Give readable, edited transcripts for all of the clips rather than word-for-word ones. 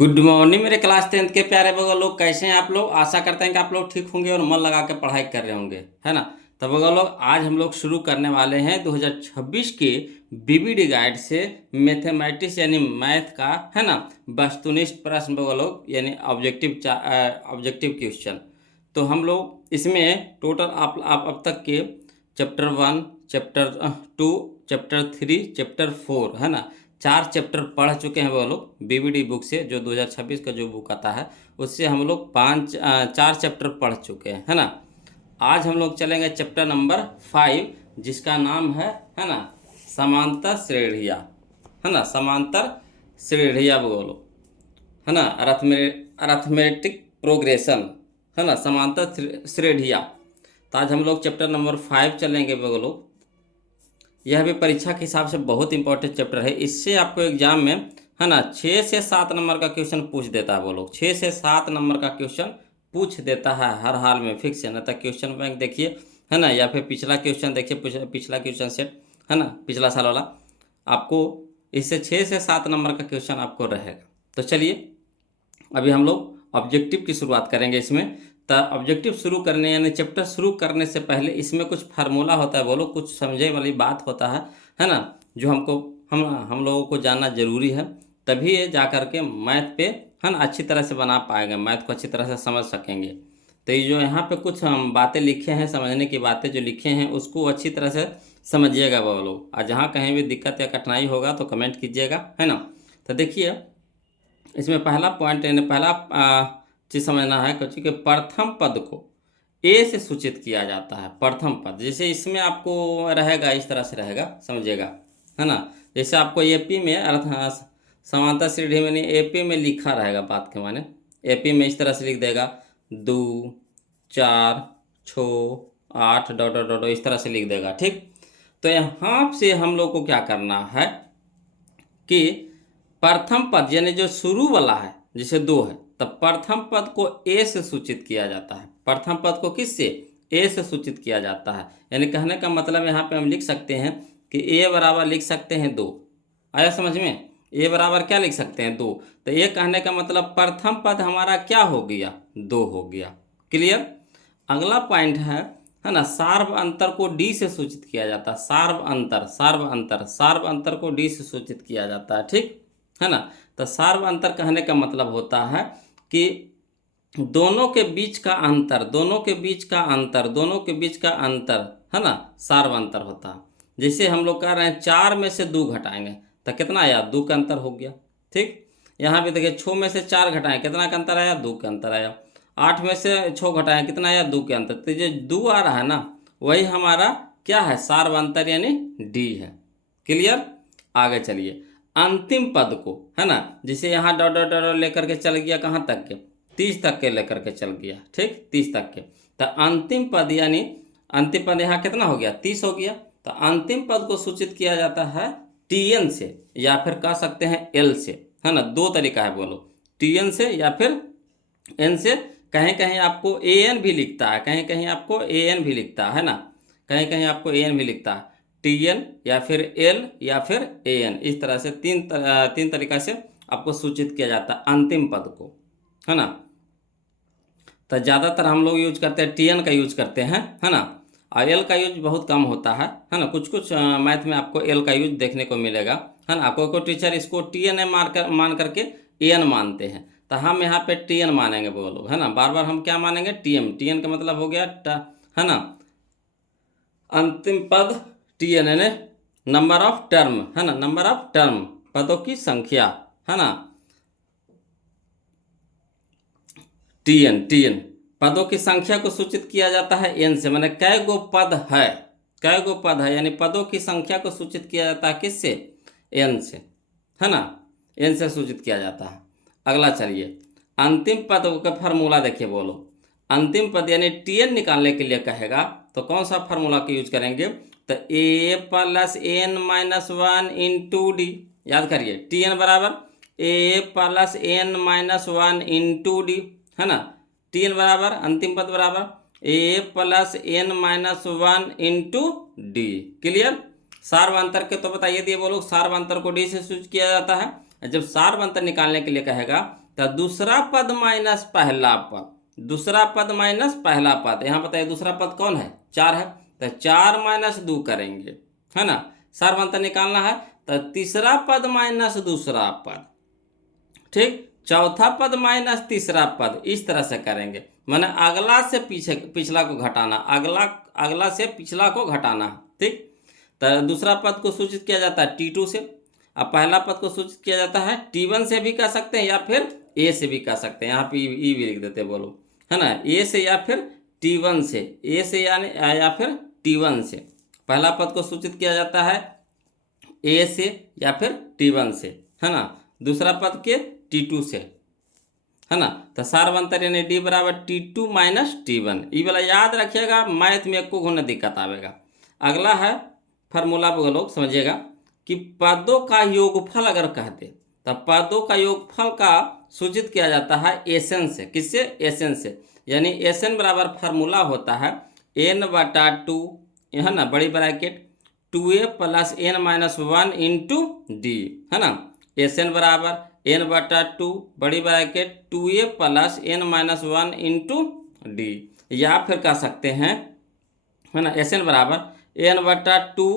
Good morning मेरे class 10th के प्यारे बगल लोग, कैसे हैं आप लोग। आशा करते हैं कि आप लोग ठीक होंगे और मन लगा के पढ़ाई कर रहे होंगे, है ना। तो बगल लोग, आज हम लोग शुरू करने वाले हैं 2026 के बीबीडी गाइड से मैथमेटिक्स यानी मैथ का, है ना, वस्तुनिष्ठ प्रश्न बगल लोग, यानी ऑब्जेक्टिव क्वेश्चन। तो हम लोग इसमें टोटल आप अब तक के चैप्टर 1, चैप्टर 2, चैप्टर 3, चैप्टर 4, है ना, 4 चैप्टर पढ़ चुके हैं वो लोग बीबीडी बुक से। जो 2026 का जो बुक आता है उससे हम लोग 4 चैप्टर पढ़ चुके हैं, है ना। आज हम लोग चलेंगे चैप्टर नंबर 5, जिसका नाम है ना, समांतर श्रेणियाँ, है ना, समांतर श्रेणियाँ बोलो, है ना, अरथमेटिक प्रोग्रेशन, है ना, समांतर श्रेणियाँ। तो आज हम लोग चैप्टर नंबर 5 चलेंगे बोलो। यह भी परीक्षा के हिसाब से बहुत इंपॉर्टेंट चैप्टर है। इससे आपको एग्जाम में, है ना, 6 से 7 नंबर का क्वेश्चन पूछ देता है वो लोग। 6 से 7 नंबर का क्वेश्चन पूछ देता है हर हाल में, फिक्स है ना। तक क्वेश्चन बैंक देखिए, है ना, या फिर पिछला क्वेश्चन देखिए, पिछला क्वेश्चन सेट, है ना, पिछला साल वाला। आपको इससे 6 से 7 नंबर का क्वेश्चन आपको रहेगा। तो चलिए अभी हम लोग ऑब्जेक्टिव की शुरुआत करेंगे इसमें। तो ऑब्जेक्टिव शुरू करने यानी चैप्टर शुरू करने से पहले इसमें कुछ फार्मूला होता है बोलो, कुछ समझे वाली बात होता है ना, जो हम लोगों को जानना जरूरी है। तभी ये जा कर के मैथ पे, है ना, अच्छी तरह से बना पाएंगे, मैथ को अच्छी तरह से समझ सकेंगे। तो ये जो यहाँ पे कुछ हम बातें लिखे हैं, समझने की बातें जो लिखे हैं उसको अच्छी तरह से समझिएगा वो लोग। और जहाँ कहीं भी दिक्कत या कठिनाई होगा तो कमेंट कीजिएगा, है ना। तो देखिए इसमें पहला पॉइंट यानी पहला चीज समझना है कुछ कि प्रथम पद को ए से सूचित किया जाता है। प्रथम पद जैसे इसमें आपको रहेगा, इस तरह से रहेगा, समझिएगा, है ना। जैसे आपको एपी में समांतर श्रेणी में, एपी में लिखा रहेगा, बात के माने एपी में इस तरह से लिख देगा 2, 4, 6, 8 डॉट डॉट डॉट इस तरह से लिख देगा, ठीक। तो यहाँ से हम लोग को क्या करना है कि प्रथम पद यानी जो शुरू वाला है, जैसे 2 है, तब प्रथम पद को ए से सूचित किया जाता है। प्रथम पद को किससे? ए से सूचित किया जाता है। यानी कहने का मतलब यहाँ पे हम लिख सकते हैं कि ए बराबर लिख सकते हैं 2। आया समझ में? ए बराबर क्या लिख सकते हैं? 2। तो ये कहने का मतलब प्रथम पद हमारा क्या हो गया? 2 हो गया। क्लियर। अगला पॉइंट है ना, सार्व अंतर को डी से सूचित किया जाता है। सार्व अंतर को डी से सूचित किया जाता है, ठीक है ना। तो सार्व अंतर कहने का मतलब होता है कि दोनों के बीच का अंतर, है ना, सार्व अंतर होता है। जैसे हम लोग कह रहे हैं 4 में से 2 घटाएंगे तो कितना आया? 2 का अंतर हो गया, ठीक। यहाँ पे देखिए 6 में से 4 घटाएं, कितना का अंतर आया? 2 का अंतर आया। 8 में से 6 घटाएं, कितना आया? 2 के अंतर। तो ये 2 आ रहा है ना, वही हमारा क्या है? सार्व अंतर यानी डी है। क्लियर। आगे चलिए अंतिम पद को, है ना, जैसे यहाँ डॉट डॉट डॉट लेकर के चल गया, कहाँ तक के? 30 तक के लेकर के चल गया, ठीक, 30 तक के। तो अंतिम पद यानी अंतिम पद यहाँ कितना हो गया? 30 हो गया। तो अंतिम पद को सूचित किया जाता है टीएन से, या फिर कह सकते हैं एल से, है ना। 2 तरीका है बोलो, टीएन से या फिर एन से। कहीं कहीं आपको ए एन भी लिखता है, कहीं कहीं आपको ए एन भी लिखता है ना, कहीं कहीं आपको ए एन भी लिखता है। टी एन या फिर एल या फिर ए एन, इस तरह से तीन तरीका से आपको सूचित किया जाता है अंतिम पद को, है ना। तो ज़्यादातर हम लोग यूज करते हैं टी एन का यूज करते हैं, है ना। और एल का यूज बहुत कम होता है ना। कुछ कुछ मैथ में आपको एल का यूज देखने को मिलेगा, है ना। कोई कोई टीचर इसको टी एन मान करके ए एन मानते हैं। तो हम यहाँ पे टी एन मानेंगे वो लोग, है ना। बार बार हम क्या मानेंगे? T M. टी एन का मतलब हो गया है ना, अंतिम पद। टी एन यानी नंबर ऑफ टर्म, है ना, नंबर ऑफ टर्म, पदों की संख्या, है ना। टी एन पदों की संख्या को सूचित किया जाता है एन से, माने कै गो पद है, यानी पदों की संख्या को सूचित किया जाता है किससे? एन से, है ना, एन से सूचित किया जाता है। अगला चलिए अंतिम पद का फार्मूला देखिए बोलो। अंतिम पद यानी टी एन निकालने के लिए कहेगा तो कौन सा फार्मूला का यूज करेंगे? तो a plus N minus 1 into d. याद करिए टी एन बराबर a plus N minus 1 into d, है ना। टी एन बराबर अंतिम पद बराबर a plus N minus 1 into d. Clear. सार्वंतर के तो बताइए दिए बोलो, सार्वंतर को डी से सूचित किया जाता है। जब सार्वंतर निकालने के लिए कहेगा तो दूसरा पद माइनस पहला पद, दूसरा पद माइनस पहला पद, यहाँ बताइए दूसरा पद कौन है, 4 है, तो 4 माइनस 2 करेंगे, है ना, सार अंतर निकालना है, तो तीसरा पद माइनस दूसरा पद, ठीक, चौथा पद माइनस तीसरा पद, इस तरह से करेंगे, माने अगला से पिछला को घटाना, अगला से पिछला को घटाना, ठीक। तो दूसरा पद को सूचित किया जाता है T2 से, अब पहला पद को सूचित किया जाता है T1 से भी कह सकते हैं या फिर A से भी कह सकते हैं, यहाँ पे ई भी लिख देते बोलो, है ना, A से या फिर T1 से, A से या फिर T1 से, पहला पद को सूचित किया जाता है A से या फिर T1 से, है ना, दूसरा पद के T2 से, है ना, तो सार्वंतर यानी D बराबर T2 माइनस T1, ये वाला याद रखिएगा, मैथ में को होने दिक्कत आवेगा। अगला है फार्मूला वो लोग समझिएगा कि पदों का योगफल अगर कहते तो पदों का योगफल का सूचित किया जाता है एसएन से, किससे, एसएन से, यानी एसएन बराबर फार्मूला होता है n/2, है ना, बड़ी bracket 2a plus n minus 1 into d, है ना, एसएन बराबर n/2 बड़ी bracket 2a plus n minus 1 into D, या फिर कह सकते हैं, है ना, एसएन बराबर n/2,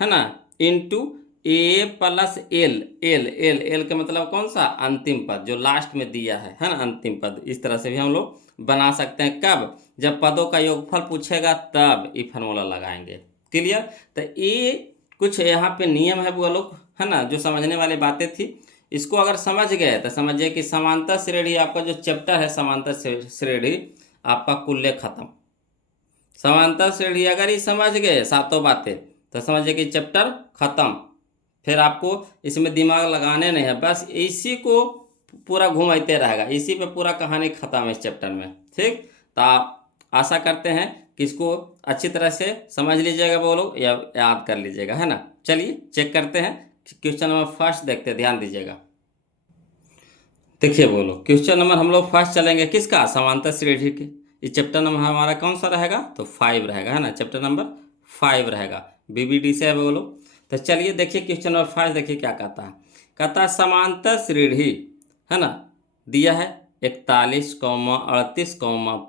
है ना, इंटू ए प्लस एल, एल का मतलब कौन सा, अंतिम पद जो लास्ट में दिया है ना, अंतिम पद, इस तरह से भी हम लोग बना सकते हैं, कब, जब पदों का योगफल पूछेगा तब ये फार्मूला लगाएंगे, क्लियर। तो ये कुछ यहाँ पे नियम है वो लोग, है ना, जो समझने वाली बातें थी, इसको अगर समझ गए तो समझिए कि समांतर श्रेणी आपका जो चैप्टर है समांतर श्रेणी आपका कुल्ले खत्म। समांतर श्रेणी अगर ये समझ गए सातों बातें तो समझिए कि चैप्टर खत्म, फिर आपको इसमें दिमाग लगाने नहीं है, बस इसी को पूरा घुमाते रहेगा, इसी पे पूरा कहानी खत्म है इस चैप्टर में, ठीक। तो आप आशा करते हैं कि इसको अच्छी तरह से समझ लीजिएगा वो लोग, या याद कर लीजिएगा, है ना। चलिए चेक करते हैं, क्वेश्चन नंबर फर्स्ट देखते हैं, ध्यान दीजिएगा। देखिए बोलो, क्वेश्चन नंबर हम लोग फर्स्ट चलेंगे किसका, समांतर श्रेणी के, ये चैप्टर नंबर हमारा कौन सा रहेगा, तो 5 रहेगा, है ना, चैप्टर नंबर 5 रहेगा, BBD से है बोलो। तो चलिए देखिए क्वेश्चन नंबर 5, देखिए क्या कहता है, कहता है समांतर श्रेणी, है ना, दिया है 41, 38,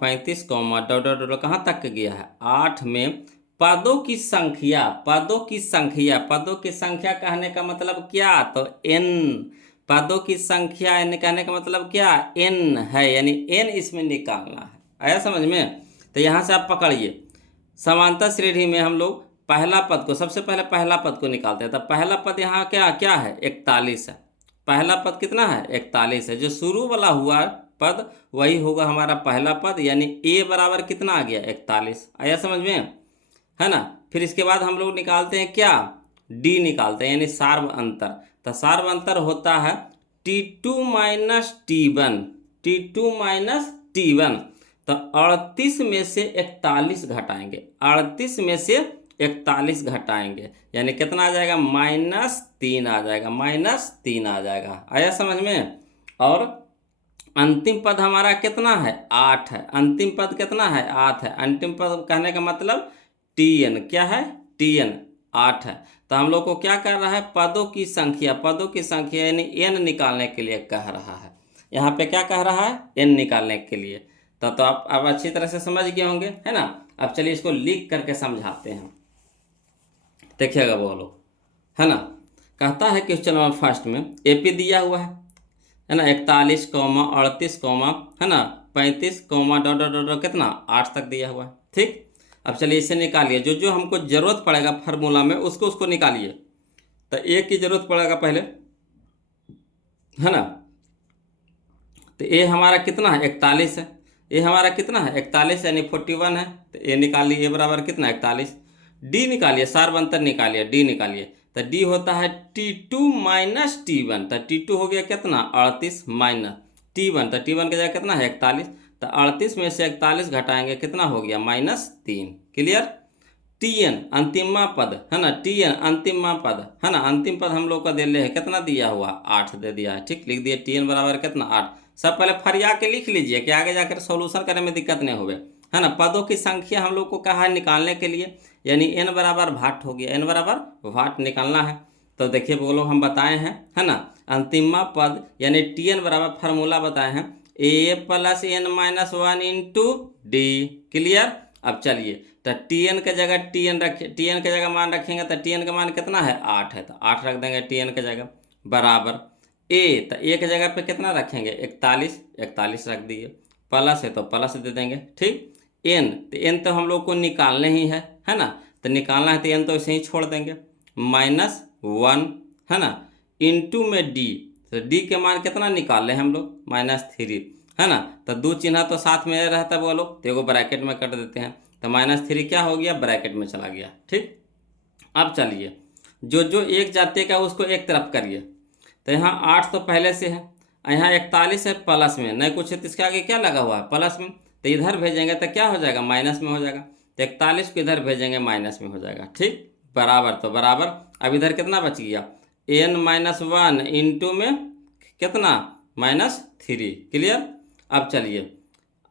35, डॉट कहाँ तक गया है 8 में पदों की संख्या, पदों की संख्या कहने का मतलब क्या, तो n, पदों की संख्या n कहने का मतलब क्या, n है, यानी n इसमें निकालना है, आया समझ में। तो यहाँ से आप पकड़िए, समांतर श्रेणी में हम लोग पहला पद को, सबसे पहले पहला पद को निकालते हैं, तो पहला पद यहाँ क्या है, 41 है, पहला पद कितना है, 41 है, जो शुरू वाला हुआ पद वही होगा हमारा पहला पद, यानी a बराबर कितना आ गया, 41, आया समझ में, है ना। फिर इसके बाद हम लोग निकालते हैं क्या, d निकालते हैं, यानी सार्व अंतर, तो सार्व अंतर होता है T2 minus T1, T2 minus T1, तो 38 में से 41 घटाएंगे, 38 में से 41 घटाएंगे, यानी कितना आ जाएगा, -3 आ जाएगा, -3 आ जाएगा, आया समझ में। और अंतिम पद हमारा कितना है, 8 है, अंतिम पद कितना है, 8 है, अंतिम पद कहने का मतलब Tn, क्या है, Tn 8 है। तो हम लोग को क्या कर रहा है, पदों की संख्या यानी n निकालने के लिए कह रहा है, यहाँ पे क्या कह रहा है, n निकालने के लिए। तो आप अब अच्छी तरह से समझ गए होंगे, है ना। अब चलिए इसको लिख करके समझाते हैं, देखिएगा बोलो, है ना। कहता है क्वेश्चन नंबर फर्स्ट में AP दिया हुआ है ना, 41, 38, है ना, 35, डॉट कितना 8 तक दिया हुआ है, ठीक। अब चलिए इसे निकालिए, जो जो हमको जरूरत पड़ेगा फार्मूला में उसको निकालिए। तो A की जरूरत पड़ेगा पहले, है ना, तो A हमारा कितना है, 41 है, A हमारा कितना है, 41 यानी 41 है, तो A निकालिए, A बराबर कितना 41, D निकालिए, सार्व अंतर निकालिए, D निकालिए, तो D होता है T2 माइनस T1, तो T2 हो गया कितना 38 माइनस T1, तो T1 की जगह कितना है 41, तो 38 में से 41 घटाएंगे कितना हो गया -3, क्लियर। Tn अंतिमा पद, है ना, Tn अंतिमा पद, है ना, अंतिम पद हम लोग का दे ले है कितना दिया हुआ 8 दे दिया है, ठीक, लिख दिए Tn बराबर कितना 8, सब पहले फरिया के लिख लीजिए कि आगे जाकर सॉल्यूशन करने में दिक्कत नहीं होवे, है ना। पदों की संख्या हम लोग को कहा है निकालने के लिए, यानी n बराबर भाट हो गया, n बराबर भाट निकालना है। तो देखिए बोलो हम बताए हैं, है ना, अंतिमा पद यानी टी एन बराबर फार्मूला बताए हैं a plus N minus one into d. Clear. अब चलिए तो टी एन के जगह टी एन रखे, टी एन के जगह मान रखेंगे तो टी एन का मान कितना है 8 है, तो 8 रख देंगे टी एन के जगह बराबर ए, तो ए के जगह पे कितना रखेंगे 41, 41 रख दिए, प्लस है तो प्लस दे देंगे। ठीक। एन, तो एन तो हम लोग को निकालने ही है ना, तो निकालना है तो एन तो ऐसे ही छोड़ देंगे, -1 है ना, इंटू में डी, तो डी के मान कितना निकाल रहे हैं हम लोग -3 है ना, तो दो चिन्ह तो साथ में रहता बोलो तो एगो ब्रैकेट में कर देते हैं, तो -3 क्या हो गया ब्रैकेट में चला गया। ठीक। अब चलिए जो जो एक जाते का उसको एक तरफ करिए, तो यहाँ 8 तो पहले से है, यहाँ 41 है प्लस में, नहीं कुछ है तो इसके आगे क्या लगा हुआ है प्लस में, तो इधर भेजेंगे तो क्या हो जाएगा माइनस में हो जाएगा, तो 41 को इधर भेजेंगे माइनस में हो जाएगा। ठीक। बराबर, तो बराबर अब इधर कितना बच गया n-1 इंटू में कितना -3। क्लियर। अब चलिए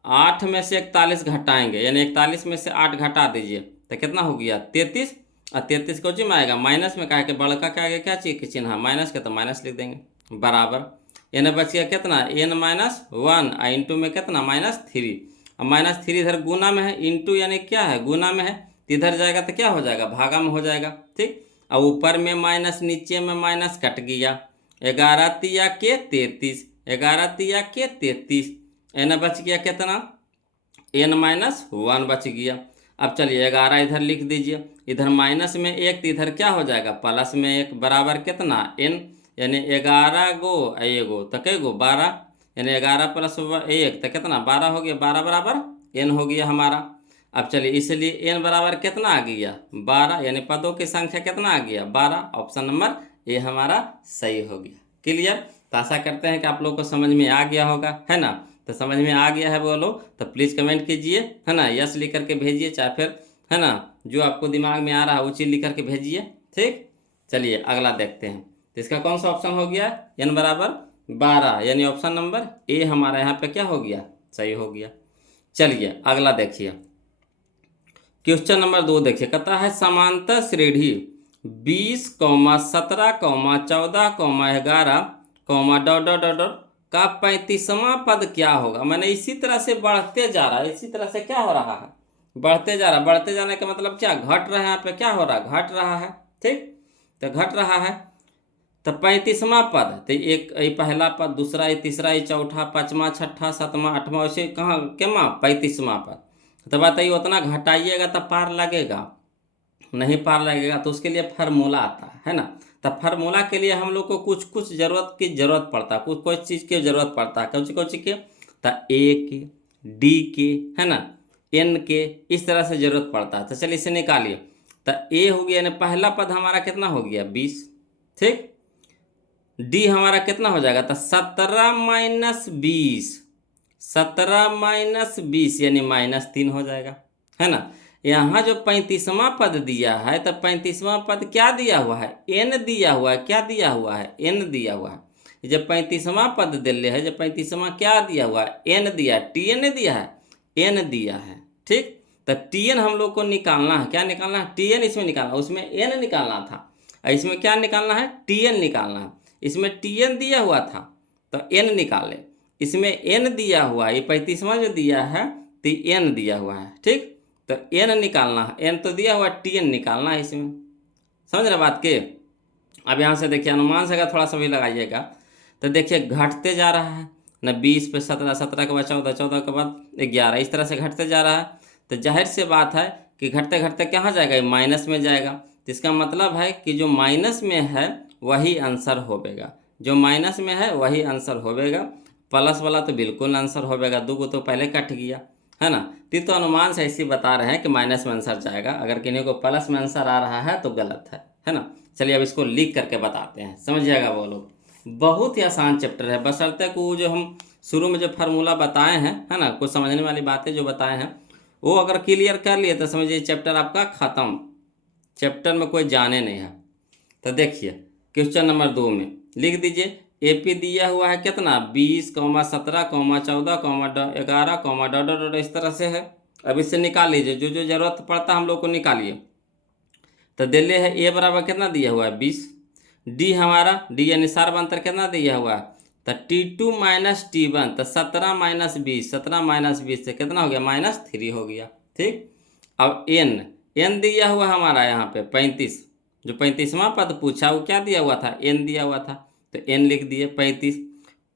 8 में से 41 घटाएंगे, यानी 41 में से 8 घटा दीजिए तो कितना हो गया 33, और 33 को जी में आएगा माइनस में, कहा कि बड़का के आगे क्या चीज़ की चिन्ह माइनस के, तो माइनस लिख देंगे बराबर, यानी बच गया कितना n-1 इंटू में कितना -3, अब -3 इधर गुना में है, इंटू यानी क्या है गुना में है, तो इधर जाएगा तो क्या हो जाएगा भागा में हो जाएगा। ठीक। और ऊपर में माइनस नीचे में माइनस कट गया, 11 तिया के 33, 11 तिया के 33, एन बच गया कितना n-1 बच गया। अब चलिए 11 इधर लिख दीजिए, इधर माइनस में 1 तो इधर क्या हो जाएगा प्लस में 1 बराबर कितना n, यानी 11 गो एगो तो कई गो 12, यानी 11 प्लस 1 तो कितना 12 हो गया, 12 बराबर n हो गया हमारा। अब चलिए इसलिए n बराबर कितना आ गया 12, यानी पदों की संख्या कितना आ गया 12, ऑप्शन नंबर ए हमारा सही हो गया। क्लियर। तो आशा करते हैं कि आप लोग को समझ में आ गया होगा, है ना, तो समझ में आ गया है बोलो तो प्लीज़ कमेंट कीजिए, है ना, यस लिख करके भेजिए, चाहे फिर है ना जो आपको दिमाग में आ रहा है वो चीज़ लिख करके भेजिए। ठीक। चलिए अगला देखते हैं, तो इसका कौन सा ऑप्शन हो गया n बराबर 12, यानी ऑप्शन नंबर ए हमारा यहाँ पे क्या हो गया सही हो गया। चलिए अगला देखिए, क्वेश्चन नंबर 2 देखिए, कहता है समांतर श्रेणी 20, 17, 14, 11, डॉट डॉट डॉट डॉट का 35वां पद क्या होगा। मैंने इसी तरह से बढ़ते जा रहा है, इसी तरह से क्या हो रहा है बढ़ते जा रहा है, बढ़ते जाने का मतलब क्या घट रहा है, यहाँ पे क्या हो रहा है घट रहा है। ठीक। तो घट रहा है तो 35वां पद, तो एक ये पहला पद, दूसरा ये, तीसरा ये, चौथा, पाँचवा, छठा, सातवां, आठवां, ऐसे कहाँ क्या 35वां पद, तो बताइए उतना घटाइएगा तो पार लगेगा, नहीं पार लगेगा तो उसके लिए फार्मूला आता है ना, तो फार्मूला के लिए हम लोग को कुछ कुछ जरूरत पड़ता है, कुछ कुछ चीज़ की जरूरत पड़ता है, कौन सी के, तो ए के, डी के, है ना, एन के, इस तरह से जरूरत पड़ता है। तो चलिए इसे निकालिए, तो ए हो गया यानी पहला पद हमारा कितना हो गया 20। ठीक। डी हमारा कितना हो जाएगा, तो 17 - 20, 17 - 20 यानी -3 हो जाएगा, है ना। यहाँ जो 35वां पद दिया है तो 35वां पद क्या दिया हुआ है n दिया हुआ है, क्या दिया हुआ है n दिया हुआ है। जब 35वां पद दिले है, जब 35वां क्या दिया हुआ है n दिया है, टी एन दिया है n दिया है। ठीक। तो टी एन हम लोग को निकालना है, क्या निकालना है टी एन, इसमें निकालना, उसमें n निकालना था, इसमें क्या निकालना है टी एन निकालना है। इसमें टी एन दिया हुआ था तो n निकाले, इसमें n दिया हुआ है, ये 35वां जो दिया है तो n दिया हुआ है। ठीक। तो n निकालना है, n तो दिया हुआ टी एन निकालना है इसमें, समझ रहे बात के। अब यहाँ से देखिए अनुमान से अगर थोड़ा सा भी लगाइएगा तो देखिए घटते जा रहा है ना, 20 पे 17, 17 के बाद 14, 14 के बाद 11, इस तरह से घटते जा रहा है। तो जाहिर सी बात है कि घटते घटते कहाँ जाएगा, माइनस में जाएगा, तो इसका मतलब है कि जो माइनस में है वही आंसर होगा, जो माइनस में है वही आंसर होगा, प्लस वाला तो बिल्कुल आंसर होगा, दो को तो पहले कट गया, है ना। तो अनुमान से ऐसे बता रहे हैं कि माइनस में आंसर जाएगा, अगर किन्हीं को प्लस में आंसर आ रहा है तो गलत है ना। चलिए अब इसको लिख करके बताते हैं, समझिएगा वो लोग, बहुत ही आसान चैप्टर है, बशर्ते को जो हम शुरू में जो फार्मूला बताए हैं, है ना, कुछ समझने वाली बातें जो बताए हैं वो अगर क्लियर कर लिए तो समझिए चैप्टर आपका ख़त्म, चैप्टर में कोई जाने नहीं है। तो देखिए क्वेश्चन नंबर 2 में लिख दीजिए, एपी दिया हुआ है कितना 20, 17, 14, 11, डॉट डॉट, इस तरह से है। अब इससे निकाल लीजिए, जो जो जरूरत पड़ता है हम लोग को निकालिए। तो दिल्ली है ए बराबर कितना दिया हुआ है 20, डी हमारा डी यानी सार्वंतर कितना दिया हुआ है, तो T2 माइनस T1, तो 17 माइनस 20, 17 माइनस 20 से कितना हो गया, -3 हो गया। ठीक, अब एन दिया हुआ हमारा यहाँ पे 35, जो 35वां पद पूछा वो क्या दिया हुआ था, एन दिया हुआ था, तो एन लिख दिए 35।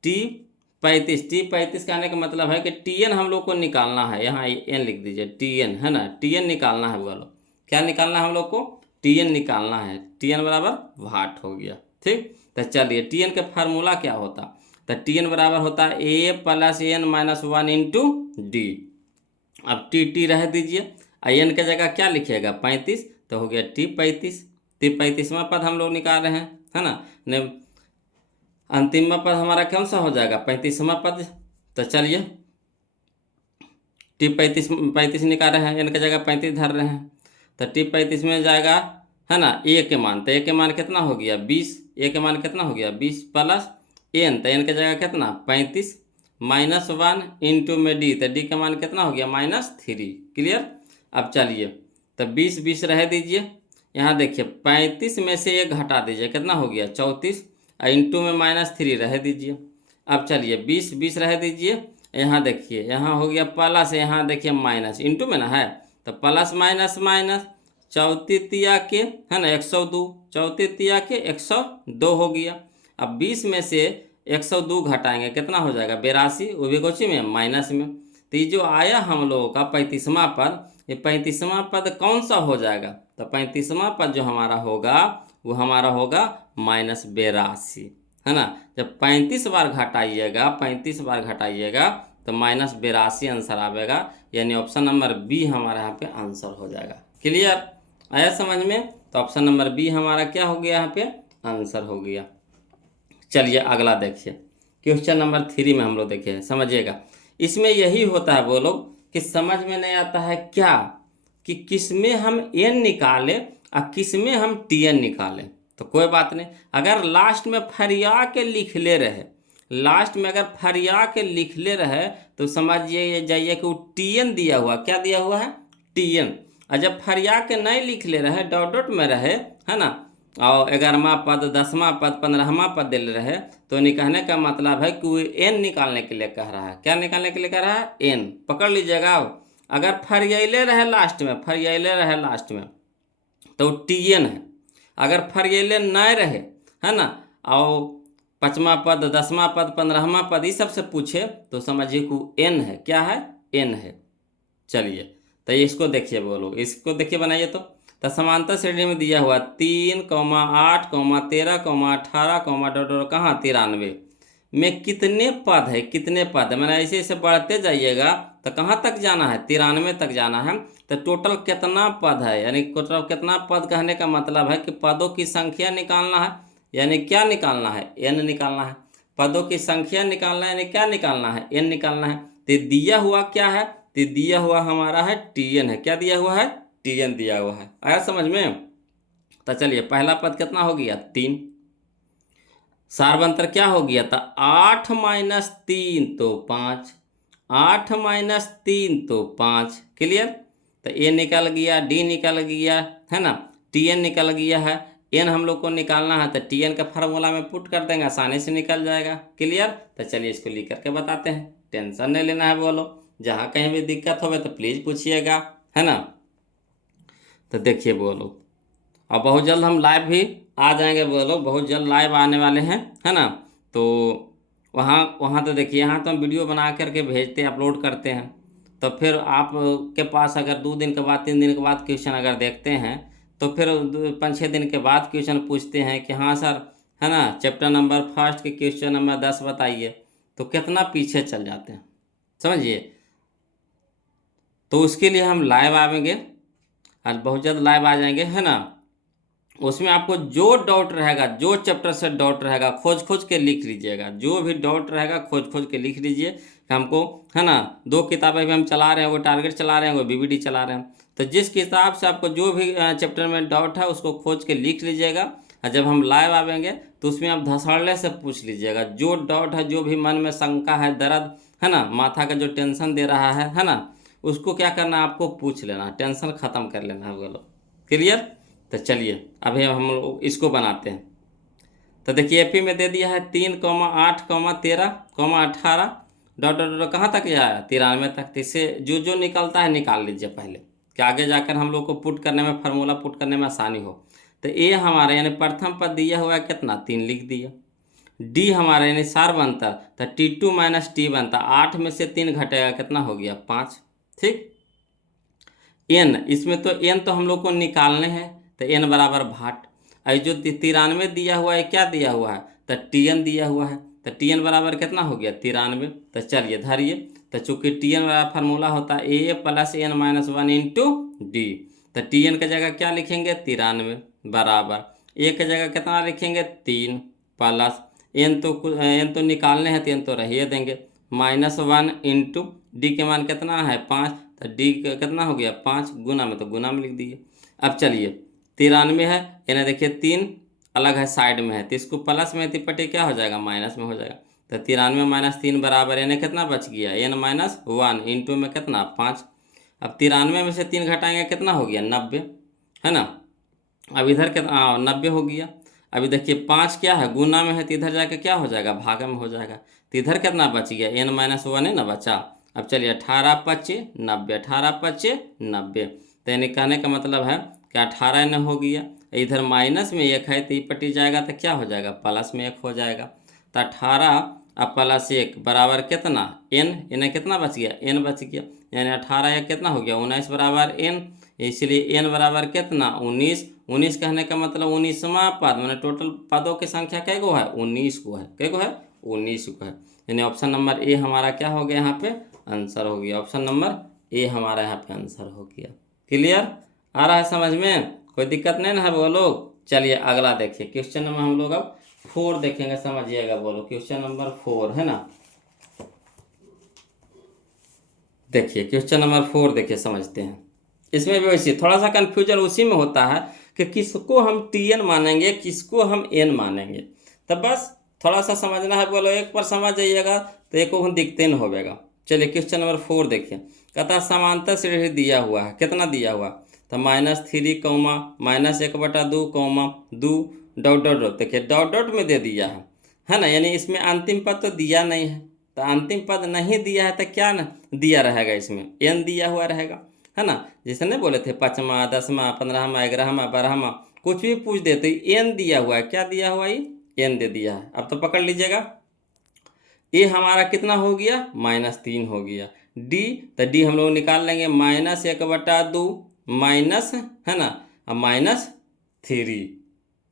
T35 कहने का मतलब है कि Tn हम लोग को निकालना है, यहाँ एन लिख दीजिए, Tn है ना, Tn निकालना है बोलो, क्या निकालना है हम लोग को, Tn निकालना है, Tn बराबर वाट हो गया। ठीक, तो चलिए Tn का फार्मूला क्या होता, तो Tn बराबर होता है a plus N minus 1 into D. अब टी रह दीजिए, एन के जगह क्या लिखिएगा 35, तो हो गया T35। 35वां पद हम लोग निकाल रहे हैं, है ना, ने अंतिम पद हमारा कौन सा हो जाएगा 35वां पद। तो चलिए T35 निकाल रहे हैं, एन की जगह 35 धर रहे हैं, तो T35 में जाएगा, है ना, ए के मान, तो ए के मान कितना हो गया 20, ए के मान कितना हो गया 20 प्लस एन, तो एन की जगह कितना 35 माइनस 1 इंटू में डी, तो डी का मान कितना हो गया -3। क्लियर। अब चलिए तो 20 रह दीजिए, यहाँ देखिए 35 में से एक घटा दीजिए, कितना हो गया 34, इंटू में -3 रह दीजिए। अब चलिए 20 रह दीजिए, यहाँ देखिए यहाँ हो गया प्लस, यहाँ देखिए माइनस, इंटू में ना है, तो प्लस माइनस माइनस, 34 के है ना 102, 34 के 102 हो गया। अब 20 में से 102 घटाएंगे कितना हो जाएगा 82, वो भी कोची में माइनस में। तो ये जो आया हम लोगों का 35वां पद, ये 35वां पद कौन सा हो जाएगा, तो 35वां पद जो हमारा होगा वो हमारा होगा -82, है ना। जब 35 बार घटाइएगा, 35 बार घटाइएगा तो -82 आंसर आएगा, यानी ऑप्शन नंबर बी हमारा यहाँ पे आंसर हो जाएगा। क्लियर, आया समझ में, तो ऑप्शन नंबर बी हमारा क्या हो गया यहाँ पे आंसर हो गया। चलिए अगला देखिए, क्वेश्चन नंबर 3 में हम लोग देखिए, समझिएगा। इसमें यही होता है वो लोग कि समझ में नहीं आता है क्या, कि किस में हम एन निकालें और किस में हम Tn निकालें। तो कोई बात नहीं, अगर लास्ट में फरिया के लिख ले रहे, लास्ट में अगर फरिया के लिख ले रहे तो समझिए जाइए कि वो Tn दिया हुआ, क्या दिया हुआ है Tn। और जब फरिया के नहीं लिख ले रहे, डॉट डॉट में रहे, है ना, और 11वां पद 10वां पद 15वां पद दे रहे, तो कहने का मतलब है कि वो एन निकालने के लिए कह रहा है। क्या निकालने के लिए कह रहा है, एन। पकड़ लीजिएगा, अगर फरियाले रहे लास्ट में, फरियाले रहे लास्ट में तो Tn है। अगर फरियाले नहीं रहे, है ना, और 5वां पद 10वां पद 15वां पद ये सबसे पूछे तो समझिए कि एन है, क्या है एन है। चलिए तो इसको देखिए बोलो, इसको देखिए बनाइए। तो समांतर श्रेणी में दिया हुआ 3, 8, 13, 18, डॉट कहाँ 93 में कितने पद है, कितने पद, मैंने ऐसे ऐसे बढ़ते जाइएगा तो कहाँ तक जाना है 93 तक जाना है। तो टोटल कितना पद है, यानी टोटल कितना पद कहने का मतलब है कि पदों की संख्या निकालना है, यानी क्या निकालना है एन निकालना है। पदों की संख्या निकालना है, यानी क्या निकालना है एन निकालना है। तो दिया हुआ क्या है, तो दिया हुआ हमारा है Tn है, क्या दिया हुआ है Tn दिया हुआ है। आया समझ में। तो चलिए पहला पद कितना हो गया 3, सार्वंतर क्या हो गया था 8 माइनस 3 तो 5, 8 माइनस 3 तो 5। क्लियर। तो ए निकल गया, डी निकल गया, है ना, Tn निकल गया है, एन हम लोग को निकालना है तो Tn का फार्मूला में पुट कर देंगे, आसानी से निकल जाएगा। क्लियर। तो चलिए इसको लिख करके बताते हैं, टेंशन नहीं लेना है बोलो, जहाँ कहीं भी दिक्कत हो तो प्लीज़ पूछिएगा, है ना। तो देखिए बोलो, अब बहुत जल्द हम लाइव भी आ जाएंगे बोलो, बहुत जल्द लाइव आने वाले हैं, है ना। तो वहाँ तो देखिए, यहाँ तो हम वीडियो बना करके भेजते हैं, अपलोड करते हैं। तो फिर आप के पास अगर 2 दिन के बाद 3 दिन के बाद क्वेश्चन अगर देखते हैं तो फिर 5-6 दिन के बाद क्वेश्चन पूछते हैं कि हाँ सर, है ना, चैप्टर नंबर 1 के क्वेश्चन नंबर 10 बताइए, तो कितना पीछे चल जाते हैं, समझिए। तो उसके लिए हम लाइव आएंगे, आज बहुत जल्द लाइव आ जाएंगे, है ना। उसमें आपको जो डाउट रहेगा, जो चैप्टर से डाउट रहेगा, खोज के लिख लीजिएगा, जो भी डाउट रहेगा खोज के लिख लीजिए। हमको, है ना, 2 किताबें भी हम चला रहे हैं, वो टारगेट चला रहे हैं, वो बीबीडी चला रहे हैं। तो जिस किताब से आपको जो भी चैप्टर में डाउट है उसको खोज के लिख लीजिएगा, और जब हम लाइव आवेंगे तो उसमें आप धड़ल्ले से पूछ लीजिएगा, जो डाउट है, जो भी मन में शंका है, दर्द है ना, माथा का जो टेंशन दे रहा है ना, उसको क्या करना है, आपको पूछ लेना, टेंशन ख़त्म कर लेना है बोलो। क्लियर। तो चलिए अभी हम लोग इसको बनाते हैं। तो देखिए एपी में दे दिया है 3,8,13,18 डॉट डॉट डॉट कहाँ तक आया 93 तक। तो इससे जो जो निकलता है निकाल लीजिए पहले, कि आगे जाकर हम लोग को पुट करने में, फार्मूला पुट करने में आसानी हो। तो ए हमारा यानी प्रथम पद दिया हुआ है कितना 3 लिख दिया। डी हमारा यानी सार्वंतर, तो T2 माइनस टी बनता, 8 में से 3 घटेगा कितना हो गया 5। ठीक। एन, इसमें तो एन तो हम लोग को निकालने हैं, तो एन बराबर भाट। और जो 93 दिया हुआ है क्या दिया हुआ है, तो टीएन दिया हुआ है, तो टीएन बराबर कितना हो गया 93। तो चलिए धरिए, तो चूंकि टीएन बराबर फार्मूला होता है a plus N minus 1 into d, तो टीएन की जगह क्या लिखेंगे 93 बराबर ए की जगह कितना लिखेंगे 3 प्लस एन तो निकालने हैं, तो एन तो रहिए देंगे, -1 इंटू डी के मान कितना है 5, तो डी का कितना हो गया 5 गुना में, तो गुना में लिख दिए। अब चलिए 93 है, यानी देखिए 3 अलग है साइड में है, तो इसको प्लस में तिपटे क्या हो जाएगा माइनस में हो जाएगा। तो 93 माइनस 3 बराबर यानी कितना बच गया n-1 इंटू में कितना 5। अब 93 में से 3 घटाएंगे कितना हो गया 90, है ना। अब इधर कितना 90 हो गया। अभी देखिए 5 क्या है गुना में है, तो इधर जाके क्या हो जाएगा भाग में हो जाएगा। तो इधर कितना बच गया n-1 है ना बचा। अब चलिए 18×5 90, 18×5 90, तो यानी कहने का मतलब है कि 18 न हो गया, इधर माइनस में 1 है तो ये पटी जाएगा, तो क्या हो जाएगा प्लस में 1 हो जाएगा। तो 18 अब प्लस 1 बराबर कितना n, इन्हें कितना बच गया n बच गया, यानी 18 या कितना हो गया 19 बराबर n, इसलिए n बराबर कितना 19। 19 कहने का मतलब 19वां पद, मैंने टोटल पदों की संख्या कै गो है 19 को है, कै गो है 19 को है, यानी ऑप्शन नंबर ए हमारा क्या हो गया यहाँ पे आंसर हो गया। ऑप्शन नंबर ए हमारा यहाँ पे आंसर हो गया। क्लियर आ रहा है समझ में, कोई दिक्कत नहीं ना है वो लोग। चलिए अगला देखिए, क्वेश्चन नंबर हम लोग अब 4 देखेंगे, समझिएगा बोलो, क्वेश्चन नंबर 4 है ना। देखिए क्वेश्चन नंबर 4 देखिए समझते हैं। इसमें भी वैसे थोड़ा सा कन्फ्यूजन उसी में होता है कि किसको हम टीएन मानेंगे किसको हम एन मानेंगे, तो बस थोड़ा सा समझना है बोलो, एक पर समझ जाइएगा तो एक को दिखते न होगा। चलिए क्वेश्चन नंबर 4 देखिए, कहता समांतर श्रेणी दिया हुआ है, कितना दिया हुआ, तो -3 -1/2 2 डॉट डॉट डॉट, देखिए डॉट डॉट में दे दिया है ना, यानी इसमें अंतिम पद तो दिया नहीं है, तो अंतिम पद नहीं दिया है तो क्या न दिया रहेगा, इसमें एन दिया हुआ रहेगा, है ना। जैसे नहीं बोले थे 5वां 10वां 15वां 11वां 12वां कुछ भी पूछ देते, एन दिया हुआ है, क्या दिया हुआ है एन दे दिया है। अब तो पकड़ लीजिएगा, ए हमारा कितना हो गया -3 हो गया, डी तो डी हम लोग निकाल लेंगे -1/2 माइनस, है ना, अब -3,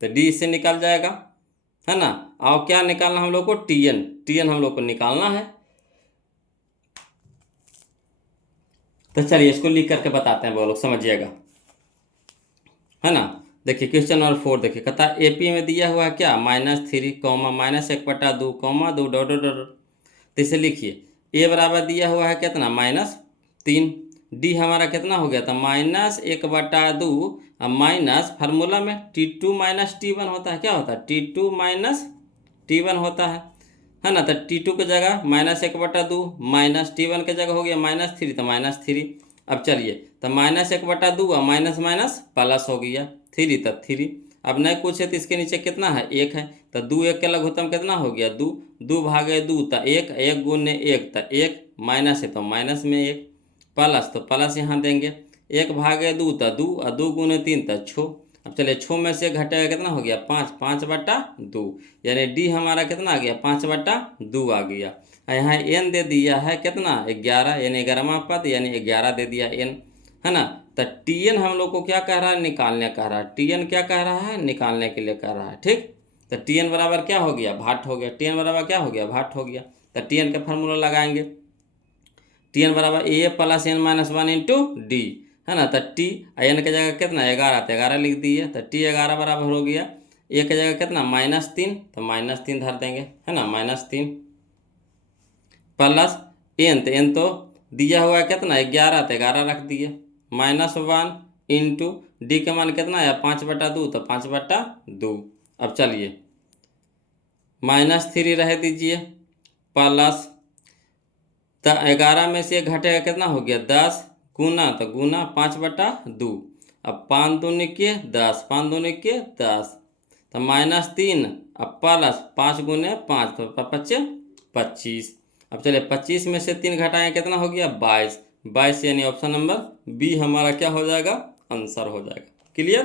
तो डी इससे निकल जाएगा, है ना। और क्या निकालना हम लोग को टीएन, टीएन हम लोग को निकालना है। तो चलिए इसको लिख करके बताते हैं वो लोग, समझिएगा, है ना। देखिए क्वेश्चन नंबर 4 देखिए, कहता एपी में दिया हुआ है क्या -3 -1/2 2 डॉट डॉट डॉट, तो इसे लिखिए ए बराबर दिया हुआ है कितना -3, डी हमारा कितना हो गया था -1/2 माइनस फार्मूला में T2 माइनस T1 होता है, क्या होता है T2 माइनस T1 होता है ना। तो T2 की जगह -1/2 माइनस T1 की जगह हो गया -3, तो -3। अब चलिए तो -1/2 और माइनस माइनस प्लस हो गया 3, तो 3। अब नहीं कुछ है तो इसके नीचे कितना है 1 है, तो 2 1 के लघुत्तम कितना हो गया 2, 2 भागे 2 तो 1, 1 गुने 1 तो 1, माइनस है तो माइनस में 1, प्लस तो प्लस यहाँ देंगे, 1 भागे 2 तो 2 और 2 गुने 3 तो 6। अब चलिए 6 में से घटेगा कितना हो गया 5, 5/2, यानी डी हमारा कितना आ गया 5/2 आ गया। यहाँ एन दे दिया है कितना 11, यानी 11वां पद, यानी 11 दे दिया एन, है ना। तो टीएन हम लोग को क्या कह रहा है निकालने कह रहा है, टीएन क्या कह रहा है निकालने के लिए कह रहा है, ठीक। तो टीएन बराबर क्या हो गया भाट हो गया, टीएन बराबर क्या हो गया भाट हो गया। तो टीएन का फार्मूला लगाएंगे, टीएन बराबर a plus n-1 into d, है ना। तो टी एन की जगह कितना 11, तो 11 लिख दिए, तो टी 11 बराबर हो गया, ए की जगह कितना -3, तो -3 धर देंगे, है ना, -3 प्लस एन, तो एन तो दिया हुआ है कितना 11, तो 11 रख दिए, -1 इंटू डी का मान कितना है 5/2, तो 5/2। अब चलिए -3 रह दीजिए प्लस, तो 11 में से घटेगा कितना हो गया 10 गुना, तो गुना 5/2, अब 5 दूनी के 10, 5 दूनी के 10, तो -3 अब प्लस 5 गुने 5 तो 25 25। अब चलिए 25 में से 3 घटाएं कितना हो गया 22। 22 यानी ऑप्शन नंबर बी हमारा क्या हो जाएगा आंसर हो जाएगा। क्लियर।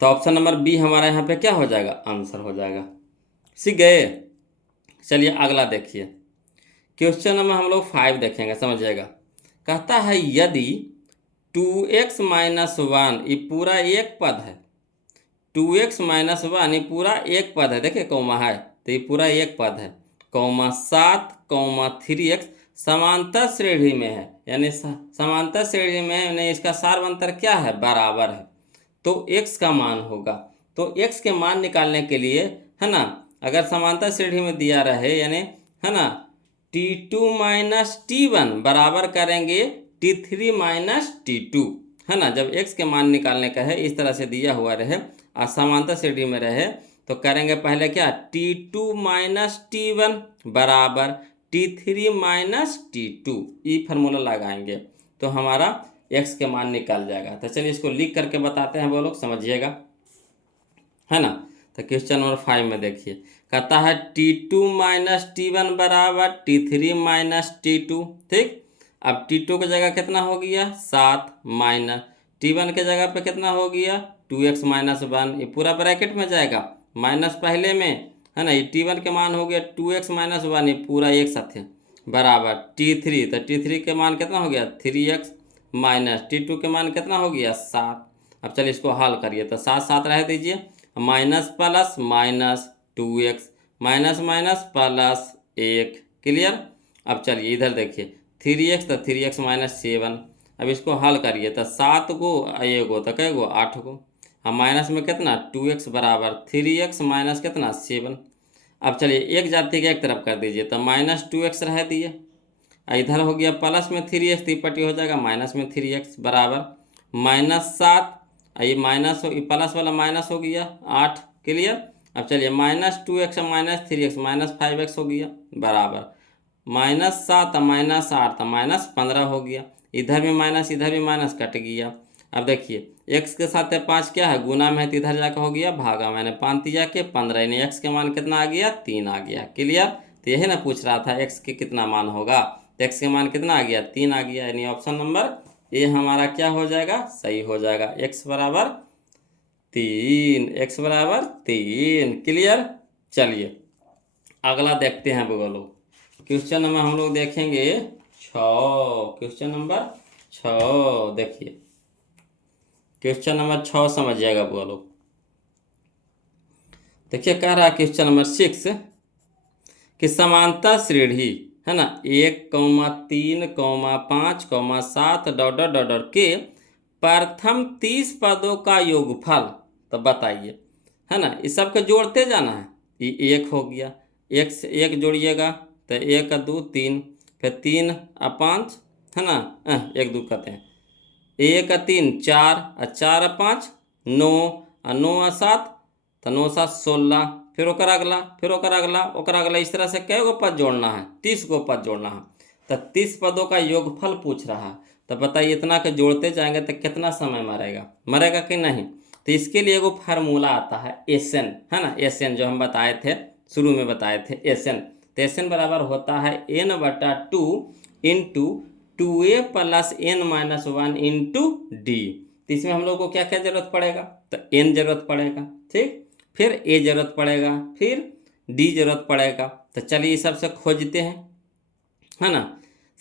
तो ऑप्शन नंबर बी हमारा यहाँ पे क्या हो जाएगा आंसर हो जाएगा। सीख गए। चलिए अगला देखिए क्वेश्चन नंबर हम लोग 5 देखेंगे समझिएगा। कहता है यदि 2x माइनस 1 ये पूरा एक पद है, 2x माइनस 1 ये पूरा एक पद है, देखिए कौमा है तो ये पूरा एक पद है, कौमा 7 कौमा 3x समांतर श्रेणी में है, यानी समांतर श्रेणी में है, यानी इसका सार्वंतर क्या है बराबर है, तो x का मान होगा। तो x के मान निकालने के लिए है ना, अगर समांतर श्रेणी में दिया रहे यानी है ना T2 माइनस T1 बराबर करेंगे T3 माइनस T2 है ना। जब x के मान निकालने का है इस तरह से दिया हुआ रहे और समांतर श्रेणी में रहे तो करेंगे पहले क्या T2 माइनस T1 बराबर T3 माइनस T2, ये फार्मूला लगाएंगे तो हमारा x के मान निकल जाएगा। तो चलिए इसको लिख करके बताते हैं वो लोग समझिएगा है ना। तो क्वेश्चन नंबर 5 में देखिए कहता है T2 माइनस T1 बराबर T3 माइनस T2। ठीक, अब T2 की जगह कितना हो गया 7 माइनस T1 के जगह पे कितना हो गया 2x माइनस 1, ये पूरा ब्रैकेट में जाएगा माइनस पहले में है ना, ये T1 के मान हो गया 2x माइनस 1 ये पूरा एक साथ है बराबर T3, तो T3 के मान कितना हो गया 3x माइनस T2 के मान कितना हो गया 7। अब चलिए इसको हल करिए तो 7 7 रह दीजिए, minus plus minus 2x minus minus plus 1। Clear. अब चलिए इधर देखिए 3x तो 3x माइनस 7। अब इसको हल करिए तो 7 को ये गो तो कै गो 8 को, अब माइनस में कितना 2x बराबर 3x माइनस कितना 7। अब चलिए एक जाति के एक तरफ कर दीजिए तो माइनस 2x रह दिए, इधर हो गया प्लस में 3x तिपट्टी हो जाएगा माइनस में 3x बराबर माइनस 7, ये माइनस हो प्लस वाला माइनस हो गया 8। क्लियर। अब चलिए minus 2x minus 3x minus 5x हो गया बराबर माइनस 7 माइनस 8 माइनस 15 हो गया, इधर भी माइनस कट गया। अब देखिए x के साथ 5 क्या है गुना में है तो इधर जाकर हो गया भागा, मैंने 5 जाके 15 यानी x के मान कितना आ गया 3 आ गया। क्लियर। तो यही ना पूछ रहा था x के कितना मान होगा, तो x के मान कितना आ गया 3 आ गया, यानी ऑप्शन नंबर ए हमारा क्या हो जाएगा सही हो जाएगा, x बराबर 3, x बराबर 3। क्लियर। चलिए अगला देखते हैं वो लोग क्वेश्चन नंबर हम लोग देखेंगे 6, क्वेश्चन नंबर 6 देखिए क्वेश्चन नंबर 6 समझिएगा वो लोग। देखिए कह रहा है क्वेश्चन नंबर 6 कि समांतर श्रेणी है ना 1, 3, 5, 7 डॉट डॉट डॉट डॉट के प्रथम 30 पदों का योगफल तो बताइए है ना, इस सब को जोड़ते जाना है। ये 1 हो गया, 1 से 1 जोड़िएगा तो 1 2 3, फिर 3 और 5 है ना 1 2 कहते हैं, 1 3 4 और 4 और 5 9 और 9 और 7 तो 9 7 16, फिर ओकर अगला फिर ओकर अगला इस तरह से कै गो पद जोड़ना है 30 गो पद जोड़ना है। तो 30 पदों का योगफल पूछ रहा है, तो बताइए इतना के जोड़ते जाएंगे तो कितना समय मरेगा कि नहीं। तो इसके लिए एगो फार्मूला आता है एसएन है ना, एसएन जो हम बताए थे शुरू में बताए थे एसएन। तो एसएन बराबर होता है n/2 into 2a plus n minus 1 into d. तो इसमें हम लोग को क्या क्या जरूरत पड़ेगा तो n जरूरत पड़ेगा, ठीक, फिर a जरूरत पड़ेगा, फिर d जरूरत पड़ेगा। तो चलिए इस सब से खोजते हैं है ना।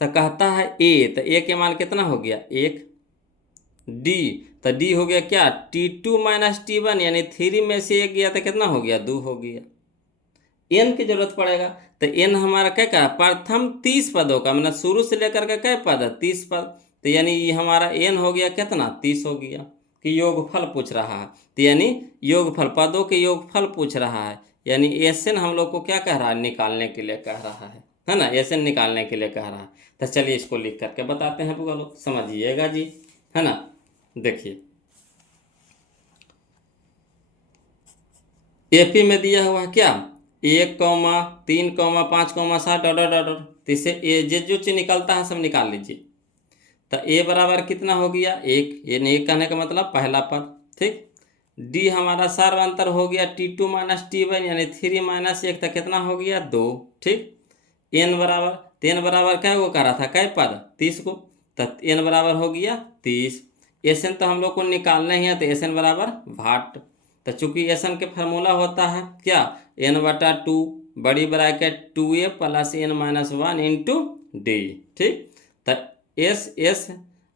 तो कहता है a, तो a के मान कितना हो गया 1, d तो d हो गया क्या T2 माइनस T1 यानी 3 में से 1 गया तो कितना हो गया 2 हो गया। n की जरूरत पड़ेगा तो n हमारा क्या क्या प्रथम 30 पदों का, मतलब शुरू से लेकर के क्या पद है 30 पद, तो यानी ये हमारा n हो गया कितना 30 हो गया कि योगफल पूछ रहा है। तो यानी योगफल पदों के योगफल पूछ रहा है, यानी एसएन हम लोग को क्या कह रहा है निकालने के लिए कह रहा है ना, एसएन निकालने के लिए कह रहा है। तो चलिए इसको लिख करके बताते हैं वो लोग समझिएगा जी है ना। देखिए एपी में दिया हुआ है क्या 1, 3, 5, 7 डॉट डॉट डॉट, तो इससे ए जो चीज निकलता है सब निकाल लीजिए। तो ए बराबर कितना हो गया 1, ये नहीं कहने का मतलब पहला पद, ठीक, डी हमारा सार्वंतर हो गया T2 माइनस T1 यानी 3 माइनस 1 तक कितना हो गया 2। ठीक, n बराबर, तो n बराबर क्या वो कह रहा था कै पद 30 को, तो n बराबर हो गया 30। Sn तो हम लोग को निकालना ही है, तो Sn बराबर भाट। तो चूंकि Sn के फार्मूला होता है क्या n/2 बड़ी bracket 2a plus n minus 1 into D. ठीक, तो एस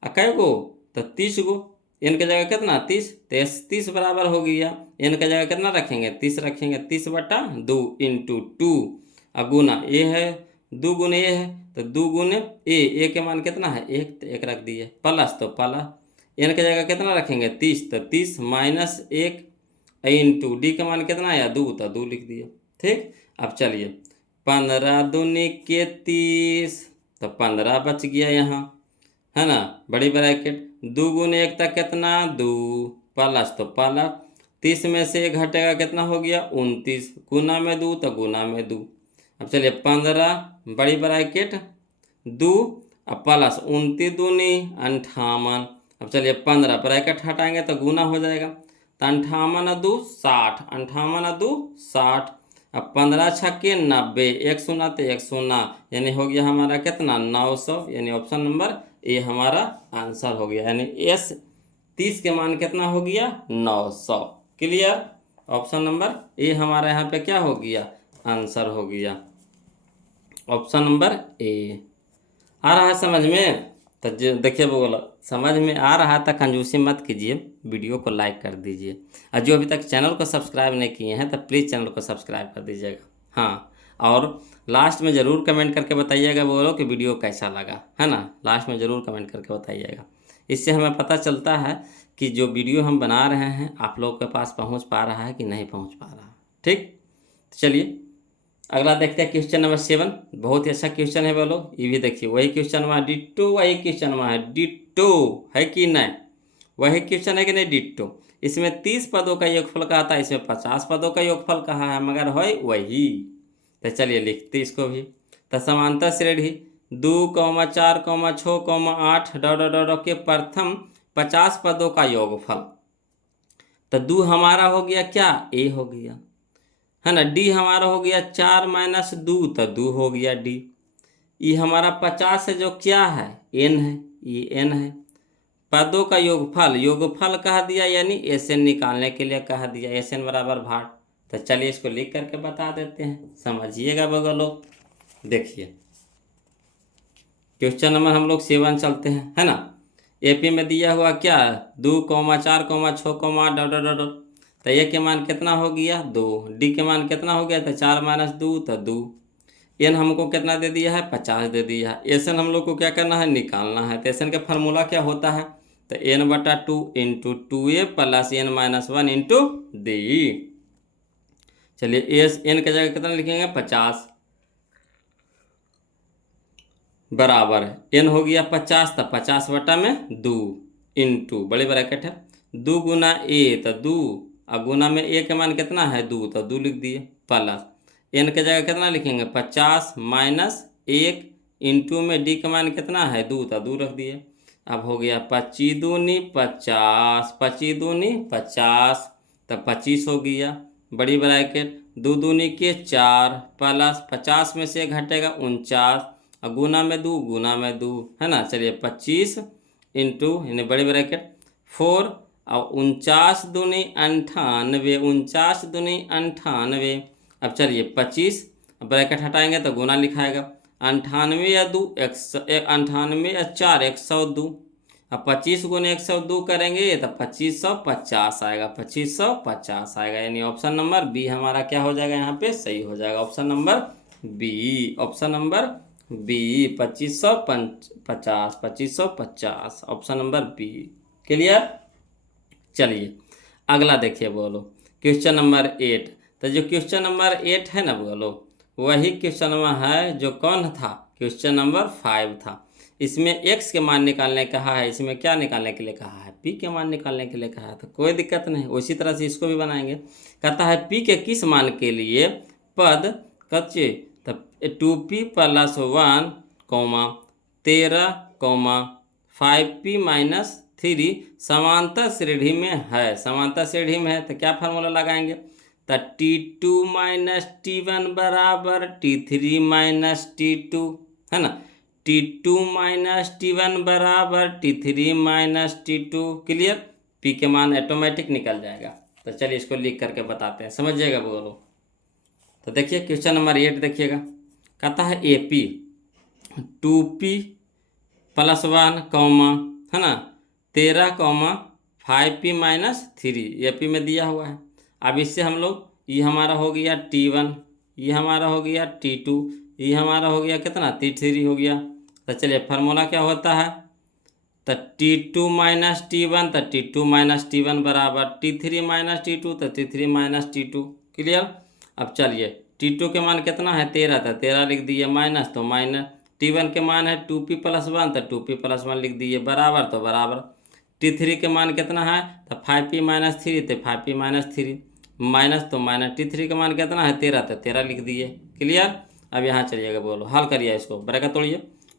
कै गो तो 30 गो, n की जगह कितना 30, तो एस 30 बराबर हो गया। n की जगह कितना रखेंगे 30 रखेंगे, 30/2 इंटू 2 गुना ए है 2 गुने ए है तो 2 गुने ए के मान कितना है 1, तो 1 रख दिए प्लस, तो प्लस n की जगह कितना रखेंगे 30, तो 30 माइनस 1 इंटू डी का मान कितना आया 2, तो 2 लिख दिए। ठीक, अब चलिए 15 दूनी के 30, तो 15 बच गया यहाँ, है ना, बड़ी ब्रैकेट 2 गुने 1 तक कितना 2 प्लस, तो प्लस 30 में से घटेगा कितना हो गया 29 गुना में 2, तो गुना में 2। अब चलिए 15 बड़ी ब्रैकेट 2 अब प्लस 29 दूनी 58। अब चलिए 15 ब्रैकेट हटाएंगे तो गुना हो जाएगा, तो 58 2 60, 58 2 60। अब 15 छक्के 90, 1 शून्य तो 1 शून्य यानी हो गया हमारा कितना 900, यानी ऑप्शन नंबर ए हमारा आंसर हो गया, यानी एस 30 के मान कितना हो गया 900। क्लियर, ऑप्शन नंबर ए हमारा यहाँ पे क्या हो गया आंसर हो गया, ऑप्शन नंबर ए। आ रहा है समझ में? तो देखिए बोला समझ में आ रहा था, कंजूसी मत कीजिए, वीडियो को लाइक कर दीजिए, और जो अभी तक चैनल को सब्सक्राइब नहीं किए हैं तो प्लीज़ चैनल को सब्सक्राइब कर दीजिएगा। हाँ, और लास्ट में ज़रूर कमेंट करके बताइएगा बोलो कि वीडियो कैसा लगा, है ना, लास्ट में ज़रूर कमेंट करके बताइएगा। इससे हमें पता चलता है कि जो वीडियो हम बना रहे हैं आप लोगों के पास पहुँच पा रहा है कि नहीं पहुँच पा रहा। ठीक, तो चलिए अगला देखते हैं क्वेश्चन नंबर 7। बहुत ही अच्छा क्वेश्चन है बोलो, ये भी देखिए वही क्वेश्चन वहाँ डिट्टो, वही क्वेश्चन वहाँ है डिट्टो, है कि नहीं, वही क्वेश्चन है कि नहीं डिट्टो। इसमें 30 पदों का योगफल कहा था, इसमें 50 पदों का योगफल कहा है, मगर है वही। तो चलिए लिखते इसको भी। तो समांतर श्रेणी 2, 4, 6, 8 डॉट के प्रथम 50 पदों का योगफल, तो 2 हमारा हो गया क्या ए हो गया, है ना, डी हमारा हो गया 4 माइनस 2, तो 2 हो गया डी। ये हमारा 50 है जो क्या है एन है, ये एन है। पदों का योगफल, योगफल कह दिया यानी एस एन निकालने के लिए कह दिया, एस एन बराबर भाट। तो चलिए इसको लिख करके बता देते हैं, समझिएगा बगलो। देखिए क्वेश्चन नंबर हम लोग 7 चलते हैं, है ना। एपी में दिया हुआ क्या 2, 4, 6, 8 डॉट, तो ए के मान कितना हो गया 2, डी के मान कितना हो गया तो 4 माइनस 2, तो 2। एन हमको कितना दे दिया है 50 दे दिया है। एसन हम लोग को क्या करना है निकालना है, तो एसन का फार्मूला क्या होता है तो n/2 into 2a plus n minus 1 into D. चलिए एस एन की जगह कितना लिखेंगे 50 बराबर एन हो गया 50, तो 50/2 इंटू बड़ी ब्रैकेट है 2 गुना ए, तो 2 अब गुना में ए के मान कितना है 2, तो 2 लिख दिए प्लस एन के जगह कितना लिखेंगे 50 माइनस 1 इंटू में डी का मान कितना है 2, तो 2 रख दिए। अब हो गया 25 दूनी 50, 25 दूनी 50, तो 25 हो गया बड़ी ब्रैकेट 2 दूनी के 4 प्लस 50 में से घटेगा 49 और गुना में 2 गुना में 2, है ना। चलिए 25 इंटू यानी बड़ी ब्रैकेट 4 और 49 दूनी 98, 49 दूनी 98। अब चलिए 25 ब्रैकेट हटाएंगे तो गुना लिखाएगा 98 या 2 98 या 4 102। अब 25 गुने 102 करेंगे तो 2550 आएगा, 2550 आएगा, यानी ऑप्शन नंबर बी हमारा क्या हो जाएगा यहाँ पे सही हो जाएगा, option number B, option number B 2550, 2550 option number B. Clear. चलिए अगला देखिए बोलो क्वेश्चन नंबर 8। तो जो क्वेश्चन नंबर 8 है ना बोलो वही क्वेश्चन नंबर है जो कौन था क्वेश्चन नंबर 5 था। इसमें x के मान निकालने कहा है, इसमें क्या निकालने के लिए कहा है p के मान निकालने के लिए कहा है, तो कोई दिक्कत नहीं, उसी तरह से इसको भी बनाएंगे। कहता है p के किस मान के लिए पद कच्चे, तो 2p + 1, 13, 5p - थ्री समांतर श्रेणी में है, समांतर श्रेणी में है तो क्या फार्मूला लगाएंगे, तो T2 माइनस T1 बराबर T3 माइनस T2, है ना। T2 माइनस T1 बराबर T3 minus T2, clear. P के मान ऑटोमेटिक निकल जाएगा। तो चलिए इसको लिख करके बताते हैं, समझिएगा बोलो। तो देखिए क्वेश्चन नंबर 8 देखिएगा, कहता है AP 2P प्लस 1 कॉमा, है ना, 13 कॉमा 5P माइनस 3, AP में दिया हुआ है। अब इससे हम लोग, ये हमारा हो गया T1, ये हमारा हो गया T2, ये हमारा हो गया कितना T3 हो गया। तो चलिए फार्मूला क्या होता है, तो T2 माइनस T1 तो T2 माइनस T1 बराबर T3 माइनस T2 तो T3 माइनस T2, क्लियर। अब चलिए T2 के मान कितना है 13 था, 13 लिख दिए, माइनस तो माइनस, T1 के मान है 2P प्लस 1 तो 2P प्लस 1 लिख दिए, बराबर तो बराबर, T3 के मान कितना है तो 5P माइनस 3 तो 5P माइनस 3, माइनस तो माइनस, T3 का मान कितना है 13 तो 13 लिख दिए, क्लियर। अब यहाँ चलिएगा बोलो, हल करिए इसको, ब्रैकेट तोड़िए।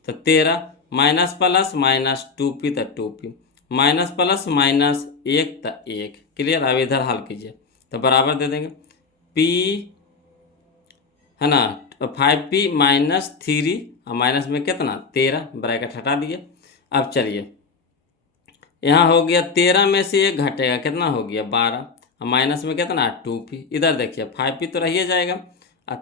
तो 13 माइनस प्लस माइनस 2P तो 2P, माइनस प्लस माइनस 1 तो 1, क्लियर। अब इधर हल कीजिए तो बराबर दे देंगे, P है ना 5P माइनस 3 और माइनस में कितना 13, ब्रैकेट हटा दिए। अब चलिए यहाँ हो गया 13 में से 1 घटेगा, कितना हो गया 12, और माइनस में कितना 2P, इधर देखिए 5P तो रहिए जाएगा, और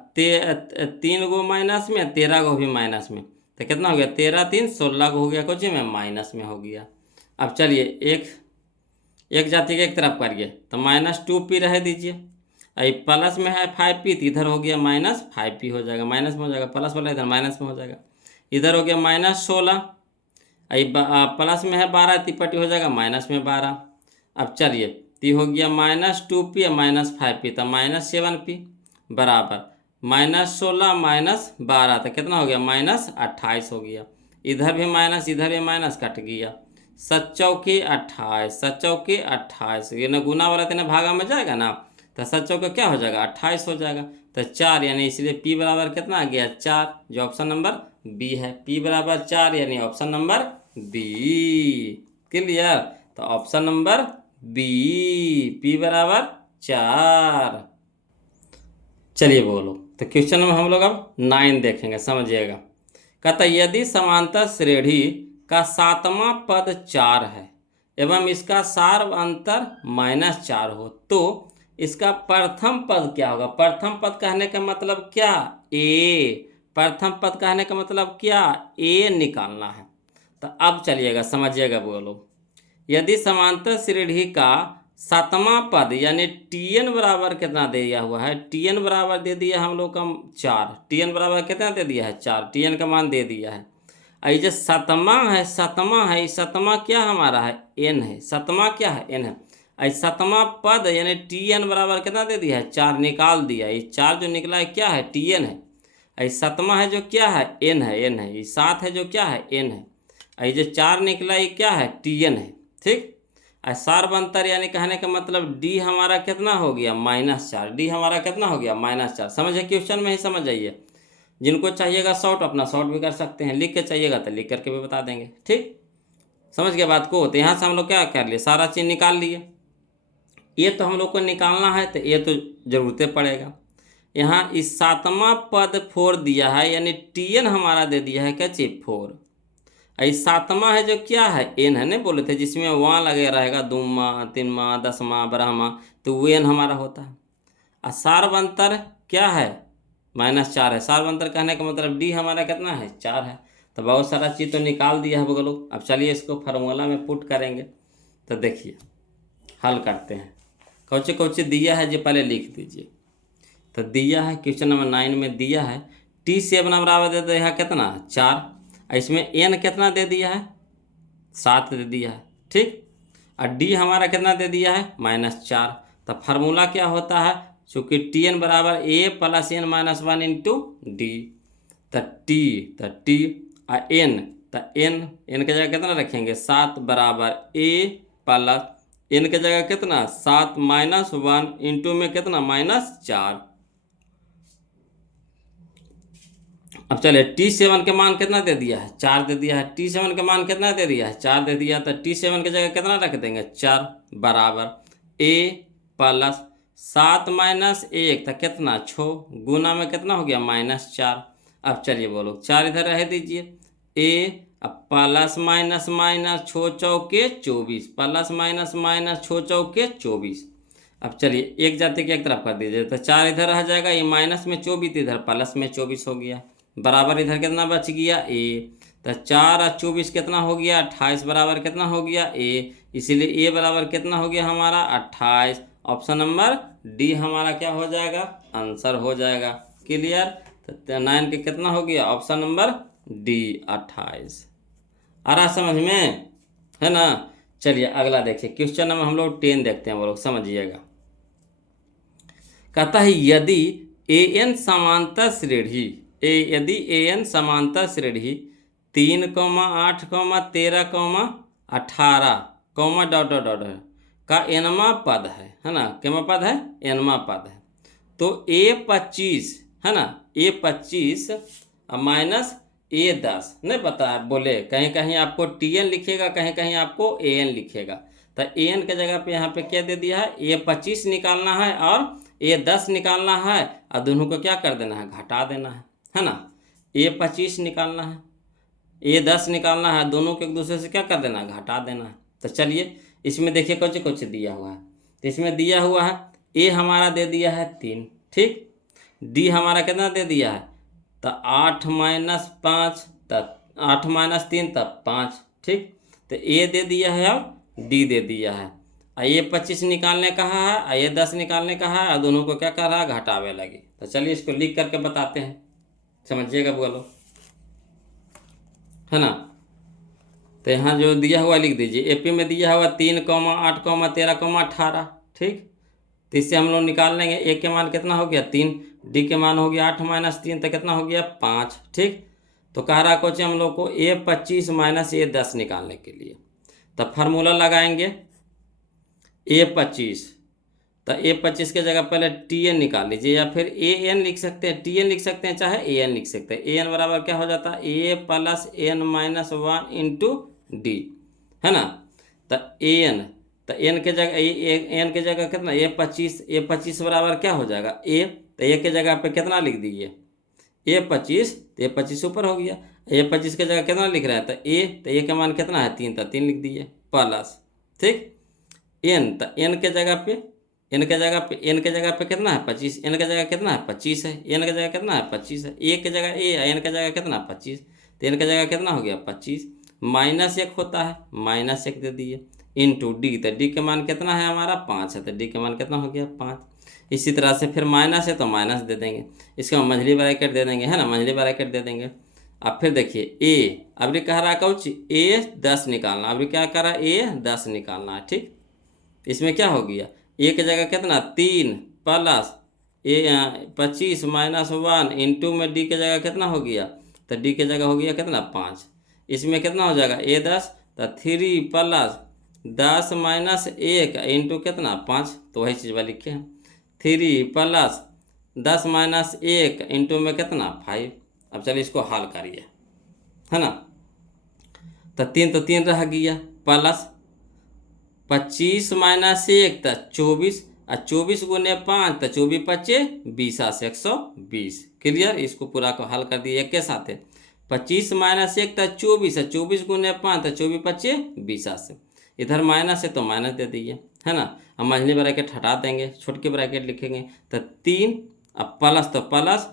3 गो माइनस में 13 गो भी माइनस में, तो कितना हो गया 13 3 16 को हो गया, कुछ में माइनस में हो गया। अब चलिए एक जाति के एक तरफ करिए तो माइनस 2P रह दीजिए, आई प्लस में है 5P तो इधर हो गया माइनस 5P हो जाएगा, माइनस में हो जाएगा, प्लस वाला इधर माइनस में हो जाएगा, इधर हो गया माइनस 16, आई प्लस में है 12 तिपटी हो जाएगा माइनस में 12। अब चलिए ती हो गया माइनस 2P और माइनस 5P तो माइनस 7P बराबर माइनस 16 माइनस 12 तो कितना हो गया माइनस 28 हो गया, इधर भी माइनस इधर भी माइनस, कट गया, 7 चौके 28, 7 चौके 28, ये ना गुना वाला तो ना भागा में जाएगा ना, तो 7 चौके क्या हो जाएगा 28 हो जाएगा, तो 4 यानी इसलिए P बराबर कितना आ गया 4, जो ऑप्शन नंबर B है, P बराबर 4 यानी ऑप्शन नंबर B, क्लियर। तो ऑप्शन नंबर B, P बराबर 4। चलिए बोलो, तो क्वेश्चन में हम लोग अब 9 देखेंगे, समझिएगा। कहता यदि समांतर श्रेणी का 7वां पद 4 है एवं इसका सार अंतर -4 हो तो इसका प्रथम पद क्या होगा। प्रथम पद कहने का मतलब क्या, ए, प्रथम पद कहने का मतलब क्या, ए निकालना है। तो अब चलिएगा समझिएगा बोलो, यदि समांतर श्रेणी का 7वां पद यानी Tn बराबर कितना दे दिया हुआ है, Tn बराबर दे दिया हम लोग का 4, Tn बराबर कितना दे दिया है 4, Tn का मान दे दिया है। ये जो 7वां है, 7वां है, 7वां क्या हमारा है n है, 7वां क्या है n है, ये 7वां पद यानी Tn बराबर कितना दे दिया है 4, निकाल दिया, ये 4 जो निकला है क्या है Tn है, ये 7वां है जो क्या है n है, n है, ये 7 है जो क्या है n है, ये जो 4 निकला ये क्या है Tn है, ठीक। सार्वंतर यानी कहने का मतलब D हमारा कितना हो गया -4, D हमारा कितना हो गया -4, समझे, क्वेश्चन में ही समझ जाइए। जिनको चाहिएगा शॉर्ट अपना शॉर्ट भी कर सकते हैं, लिख के चाहिएगा तो लिख करके भी बता देंगे, ठीक, समझ गए बात को। तो यहाँ से हम लोग क्या कर लिए, सारा चीज़ निकाल लिए, ये तो हम लोग को निकालना है तो ये तो जरूरतें पड़ेगा। यहाँ इस 7वां पद 4 दिया है यानी Tn हमारा दे दिया है क्या चीज 4, ये 7वां है जो क्या है n है, नहीं बोले थे जिसमें वहाँ लगे रहेगा 2वां 3वां 10वां 12वां, तो वो n हमारा होता है। और सार्वंतर क्या है -4 है, सार्वंतर कहने का मतलब D हमारा कितना है 4 है। तो बहुत सारा चीज़ तो निकाल दिया है बगलो। अब चलिए इसको फार्मूला में पुट करेंगे, तो देखिए हल करते हैं। कौचे दिया है जो पहले लिख दीजिए। तो दिया है क्वेश्चन नंबर 9 में दिया है T7 बराबर दे दिया है कितना 4, इसमें n कितना दे दिया है 7 दे दिया है, ठीक, और D हमारा कितना दे दिया है -4। तो फार्मूला क्या होता है, चूँकि Tn बराबर A plus n minus 1 into D, तो T और n, तो n के जगह कितना रखेंगे 7 बराबर A प्लस n के जगह कितना 7 -1 इंटू में कितना -4, अब चलिए T7 के मान कितना दे दिया है, 4 दे दिया है। T7 के मान कितना दे दिया है, 4 दे दिया। तो T7 की जगह कितना रख देंगे, 4 बराबर A प्लस 7 माइनस 1 था कितना 6 गुना में कितना हो गया -4। अब चलिए बोलो 4 इधर रह दीजिए। A अब प्लस माइनस माइनस 6 चौके 24 प्लस माइनस माइनस 6 चौके 24। अब चलिए एक जाति के एक तरफ कर दीजिए तो 4 इधर रह जाएगा, ये माइनस में 24 इधर प्लस में 24 हो गया बराबर इधर कितना बच गया A। तो 4 और 24 कितना हो गया 28 बराबर कितना हो गया A। इसीलिए A बराबर कितना हो गया हमारा 28। ऑप्शन नंबर डी हमारा क्या हो जाएगा, आंसर हो जाएगा। क्लियर। तो 9 के कितना हो गया, ऑप्शन नंबर डी 28। आ रहा समझ में, है ना। चलिए अगला देखिए क्वेश्चन नंबर हम लोग 10 देखते हैं, वो लोग समझिएगा। कहता है यदि an समांतर श्रेणी यदि an समांतर श्रेणी 3, 8, 13, 18, डॉट डॉट डॉट है का एनवा पद है ना, कितना पद है, एनवा पद है। तो A25 है ना, A25 माइनस A10 नहीं पता है, बोले कहीं कहीं आपको TN लिखेगा, कहीं कहीं आपको AN लिखेगा। तो AN के जगह पे यहाँ पे क्या दे दिया है, A25 निकालना है और A10 निकालना है, और दोनों को क्या कर देना है, घटा देना है ना। A25 निकालना है, A10 निकालना है, दोनों को एक दूसरे से क्या कर देना है, घटा देना है। तो चलिए इसमें देखिए कुछ कुछ दिया हुआ है। तो इसमें दिया हुआ है A हमारा दे दिया है 3, ठीक। D हमारा कितना दे दिया है, तो 8 माइनस 5 तब 8 माइनस 3 तब 5, ठीक। तो A दे दिया है और D दे दिया है। A25 निकालने कहा है, A10 निकालने कहा है, और दोनों को क्या कर रहा है, घटावे लगे। तो चलिए इसको लिख करके बताते हैं, समझिएगा बोलो, है ना। तो यहाँ जो दिया हुआ लिख दीजिए। एपी में दिया हुआ 3, 8, 13, 18, ठीक। तो इससे हम लोग निकाल लेंगे। ए के मान कितना हो गया 3, डी के मान हो गया 8 माइनस 3 तो कितना हो गया 5, ठीक। तो कह रहा कोच हम लोग को A25 माइनस A10 निकालने के लिए, तो फार्मूला लगाएंगे A25। तो A25 के जगह पहले TN निकाल लीजिए, या फिर AN लिख सकते हैं, TN लिख सकते हैं, चाहे AN लिख सकते हैं। AN बराबर क्या हो जाता है, A plus N minus 1 into d, है ना। तो AN, तो N के जगह N के जगह कितना A25 बराबर क्या हो जाएगा A। तो A के जगह पे कितना लिख दीजिए A25, तो A25 ऊपर हो गया। A25 के जगह कितना लिख रहा है, तो A, तो A का मान कितना है 3, तो 3 लिख दीजिए प्लस, ठीक। N, तो N के जगह पे N के जगह पे कितना है 25, N के जगह कितना है 25 है, N के जगह कितना है 25 है। A के जगह A, N के जगह कितना 25, तो N के जगह कितना हो गया 25, -1 होता है, -1 दे दिए इंटू डी। तो डी के मान कितना है हमारा 5 है, तो डी के मान कितना हो गया 5। इसी तरह से फिर माइनस है तो माइनस दे देंगे, इसका मंझली ब्रैकेट दे देंगे, है ना, मंझली ब्रैकेट दे देंगे। अब फिर देखिए A, अब कह रहा है कौच A10 निकालना, अब क्या कह रहा है A10 निकालना है, ठीक। इसमें क्या हो गया, A की जगह कितना 3 प्लस A25 माइनस 1 इंटू में डी की जगह कितना हो गया, तो डी की जगह हो गया कितना 5। इसमें कितना हो जाएगा A10, तो 3 प्लस 10 माइनस 1 इंटू कितना 5, तो वही चीज़ वाली लिखे हैं 3 प्लस 10 माइनस 1 इंटू में कितना 5। अब चलिए इसको हल करिए, है ना। तो 3 रह गया प्लस 25 माइनस 1 तो 24, और 24 गुने 5 तो 24 पच्चे 20 से 120। क्लियर। इसको पूरा को हल कर दिए एक के साथ है। 25 माइनस 1 तो 24 है, 24 गुने 5 तो 24 पच्चे 20 से, इधर माइनस है तो माइनस दे दीजिए, है ना। अब मंझली ब्रैकेट हटा देंगे, छोटकी ब्रैकेट लिखेंगे। तो 3 अब प्लस, तो प्लस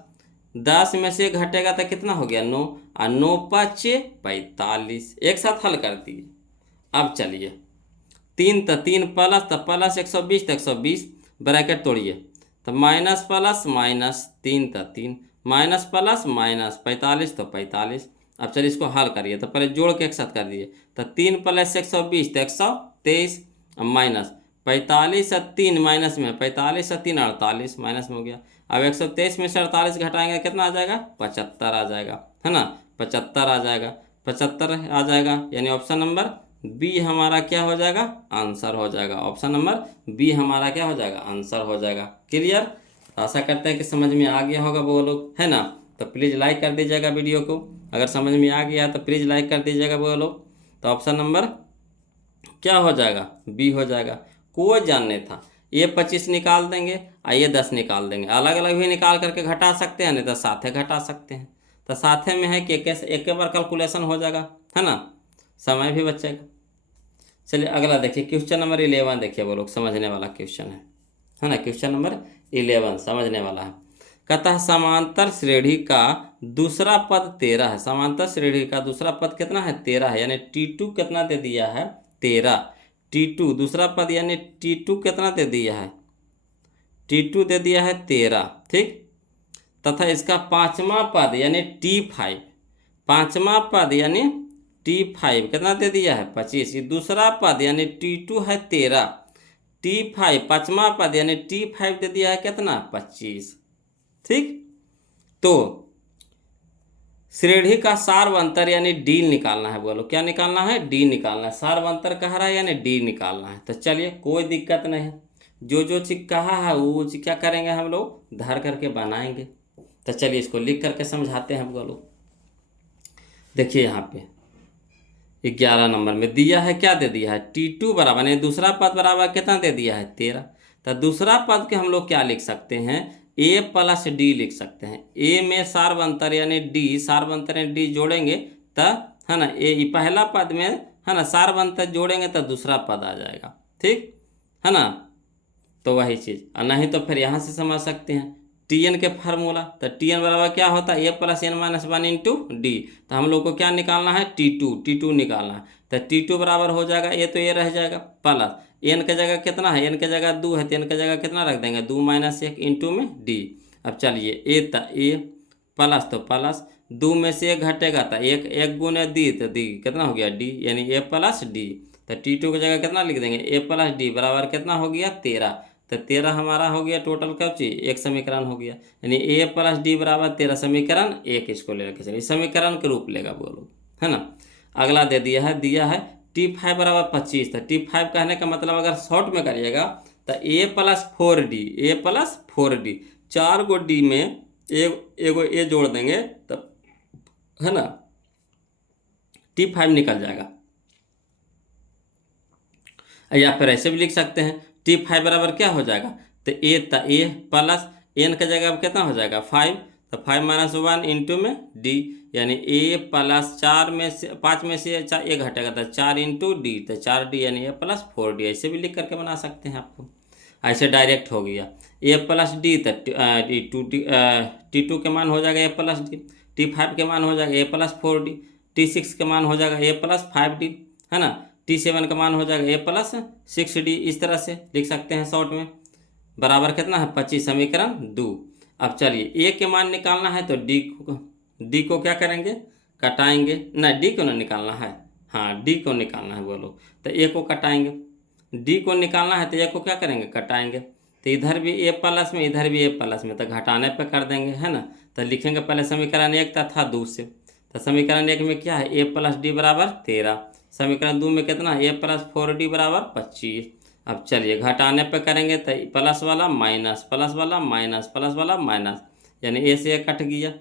10 में से घटेगा तो कितना हो गया 9, और 9 पच्चे 45। एक साथ हल कर दिए। अब चलिए 3 तो 3 प्लस, तो प्लस 120 तो 120 ब्रैकेट तोड़िए, तो माइनस प्लस माइनस 3 तो 3 माइनस प्लस माइनस 45 तो 45। अब चलिए इसको हल करिए, तो पहले जोड़ के एक साथ कर दिए, तो 3 प्लस 120 तो 123 माइनस 45 और 3 माइनस में 45 और 3 48 माइनस में हो गया। अब 123 में से 48 घटाएंगे कितना आ जाएगा 75 आ जाएगा, है ना, 75 आ जाएगा, 75 आ जाएगा, यानी ऑप्शन नंबर बी हमारा क्या हो जाएगा, आंसर हो जाएगा। ऑप्शन नंबर बी हमारा क्या हो जाएगा, आंसर हो जाएगा। क्लियर। आशा करते हैं कि समझ में आ गया होगा वो लोग, है ना। तो प्लीज़ लाइक कर दीजिएगा वीडियो को। अगर समझ में आ गया तो प्लीज़ लाइक कर दीजिएगा बोलो। तो ऑप्शन नंबर क्या हो जाएगा? बी हो जाएगा। कोई जानने था, ये 25 निकाल देंगे और ये 10 निकाल देंगे, अलग अलग भी निकाल करके घटा सकते हैं, नहीं तो साथे घटा सकते हैं। तो साथे में है कि एक बार कैलकुलेशन हो जाएगा, है ना, समय भी बचेगा। चलिए अगला देखिए, क्वेश्चन नंबर 11 देखिए वो लोग, समझने वाला क्वेश्चन है ना। क्वेश्चन नंबर 11 समझने वाला है। कहता है समांतर श्रेणी का दूसरा पद 13 है। समांतर श्रेणी का दूसरा पद कितना है? 13 है। यानी T2 कितना दे दिया है? 13। T2 दूसरा पद यानी T2 कितना दे दिया है? T2 दे दिया है 13, ठीक। तथा इसका पांचवा पद यानी T5, पांचवा पद यानी T5 कितना दे दिया है? 25। ये दूसरा पद यानी T2 है 13, T5 पांचवा पद यानी T5 दे दिया है कितना? 25, ठीक। तो श्रेणी का सार्वंतर यानी डी निकालना है। बोलो क्या निकालना है? डी निकालना है। सार्वंतर कह रहा है यानी डी निकालना है। तो चलिए कोई दिक्कत नहीं है, जो चीज कहा है वो चीज क्या करेंगे हम लोग? धर करके बनाएंगे। तो चलिए इसको लिख करके समझाते हैं। बोलो देखिए यहाँ पे 11 नंबर में दिया है, क्या दे दिया है? T2 बराबर यानी दूसरा पद बराबर कितना दे दिया है? 13। तो दूसरा पद के हम लोग क्या लिख सकते हैं? A प्लस डी लिख सकते हैं। A में सार्वंतर यानी D, सार्वंतर यानी D जोड़ेंगे तो, है ना, ए पहला पद में, है ना, सार्वंतर जोड़ेंगे तो दूसरा पद आ जाएगा, ठीक है ना। तो वही चीज़, और नहीं तो फिर यहाँ से समझ सकते हैं Tn के फार्मूला। तो Tn बराबर क्या होता है? A plus n minus 1 into d. तो हम लोग को क्या निकालना है? T2 निकालना है। तो T2 बराबर हो जाएगा, ये तो ये रह जाएगा, प्लस n के जगह कितना है? n के जगह 2 है, तो n के जगह कितना रख देंगे? 2 माइनस 1 इंटू में डी। अब चलिए ए प्लस, तो प्लस 2 में से 1 घटेगा तो एक गुने दी, तो दी कितना हो गया? डी, यानी A प्लस डी। तो T2 की जगह कितना लिख देंगे? A प्लस डी बराबर कितना हो गया? 13। तो 13 हमारा हो गया टोटल क्या चीज? एक समीकरण हो गया, यानी A प्लस डी बराबर 13 समीकरण 1। इसको ले रखे चलिए, समीकरण के रूप लेगा बोलो, है ना। अगला दे दिया है T5 बराबर 25। तो T5 कहने का मतलब अगर शॉर्ट में करिएगा तो A plus 4D, A plus 4D, 4 go D में एगो ए जोड़ देंगे तब, है ना, T5 निकल जाएगा। या फिर ऐसे भी लिख सकते हैं T5 बराबर क्या हो जाएगा? तो ए प्लस एन का जगह अब कितना हो जाएगा? 5। तो 5 माइनस 1 इंटू में डी, यानी A प्लस 4 में से 5 में से 4 एक घटेगा तो 4 इंटू डी, तो 4D यानी A प्लस 4D। ऐसे भी लिख करके बना सकते हैं आपको, ऐसे डायरेक्ट हो गया A प्लस डी। तो T2 के मान हो जाएगा A प्लस डी, T5 के मान हो जाएगा A प्लस 4D, T6 के मान हो जाएगा A प्लस 5D, है ना, T7 का मान हो जाएगा A प्लस 6D। इस तरह से लिख सकते हैं शॉर्ट में। बराबर कितना है? 25, समीकरण 2। अब चलिए A के मान निकालना है तो D को क्या करेंगे? कटाएंगे। ना, D को ना निकालना है, हाँ D को निकालना है बोलो। तो A को कटाएंगे, D को निकालना है तो A को क्या करेंगे? कटाएंगे। तो इधर भी A प्लस में, इधर भी A प्लस में, तो घटाने पे कर देंगे, है ना। तो लिखेंगे पहले समीकरण 1 था 2 से। तो समीकरण 1 में क्या है? A प्लस डी बराबर 13। समीकरण 2 में कितना? A प्लस 4D बराबर 25। अब चलिए घटाने पे करेंगे तो प्लस वाला माइनस, प्लस वाला माइनस, प्लस वाला माइनस, यानी A से A कट गया।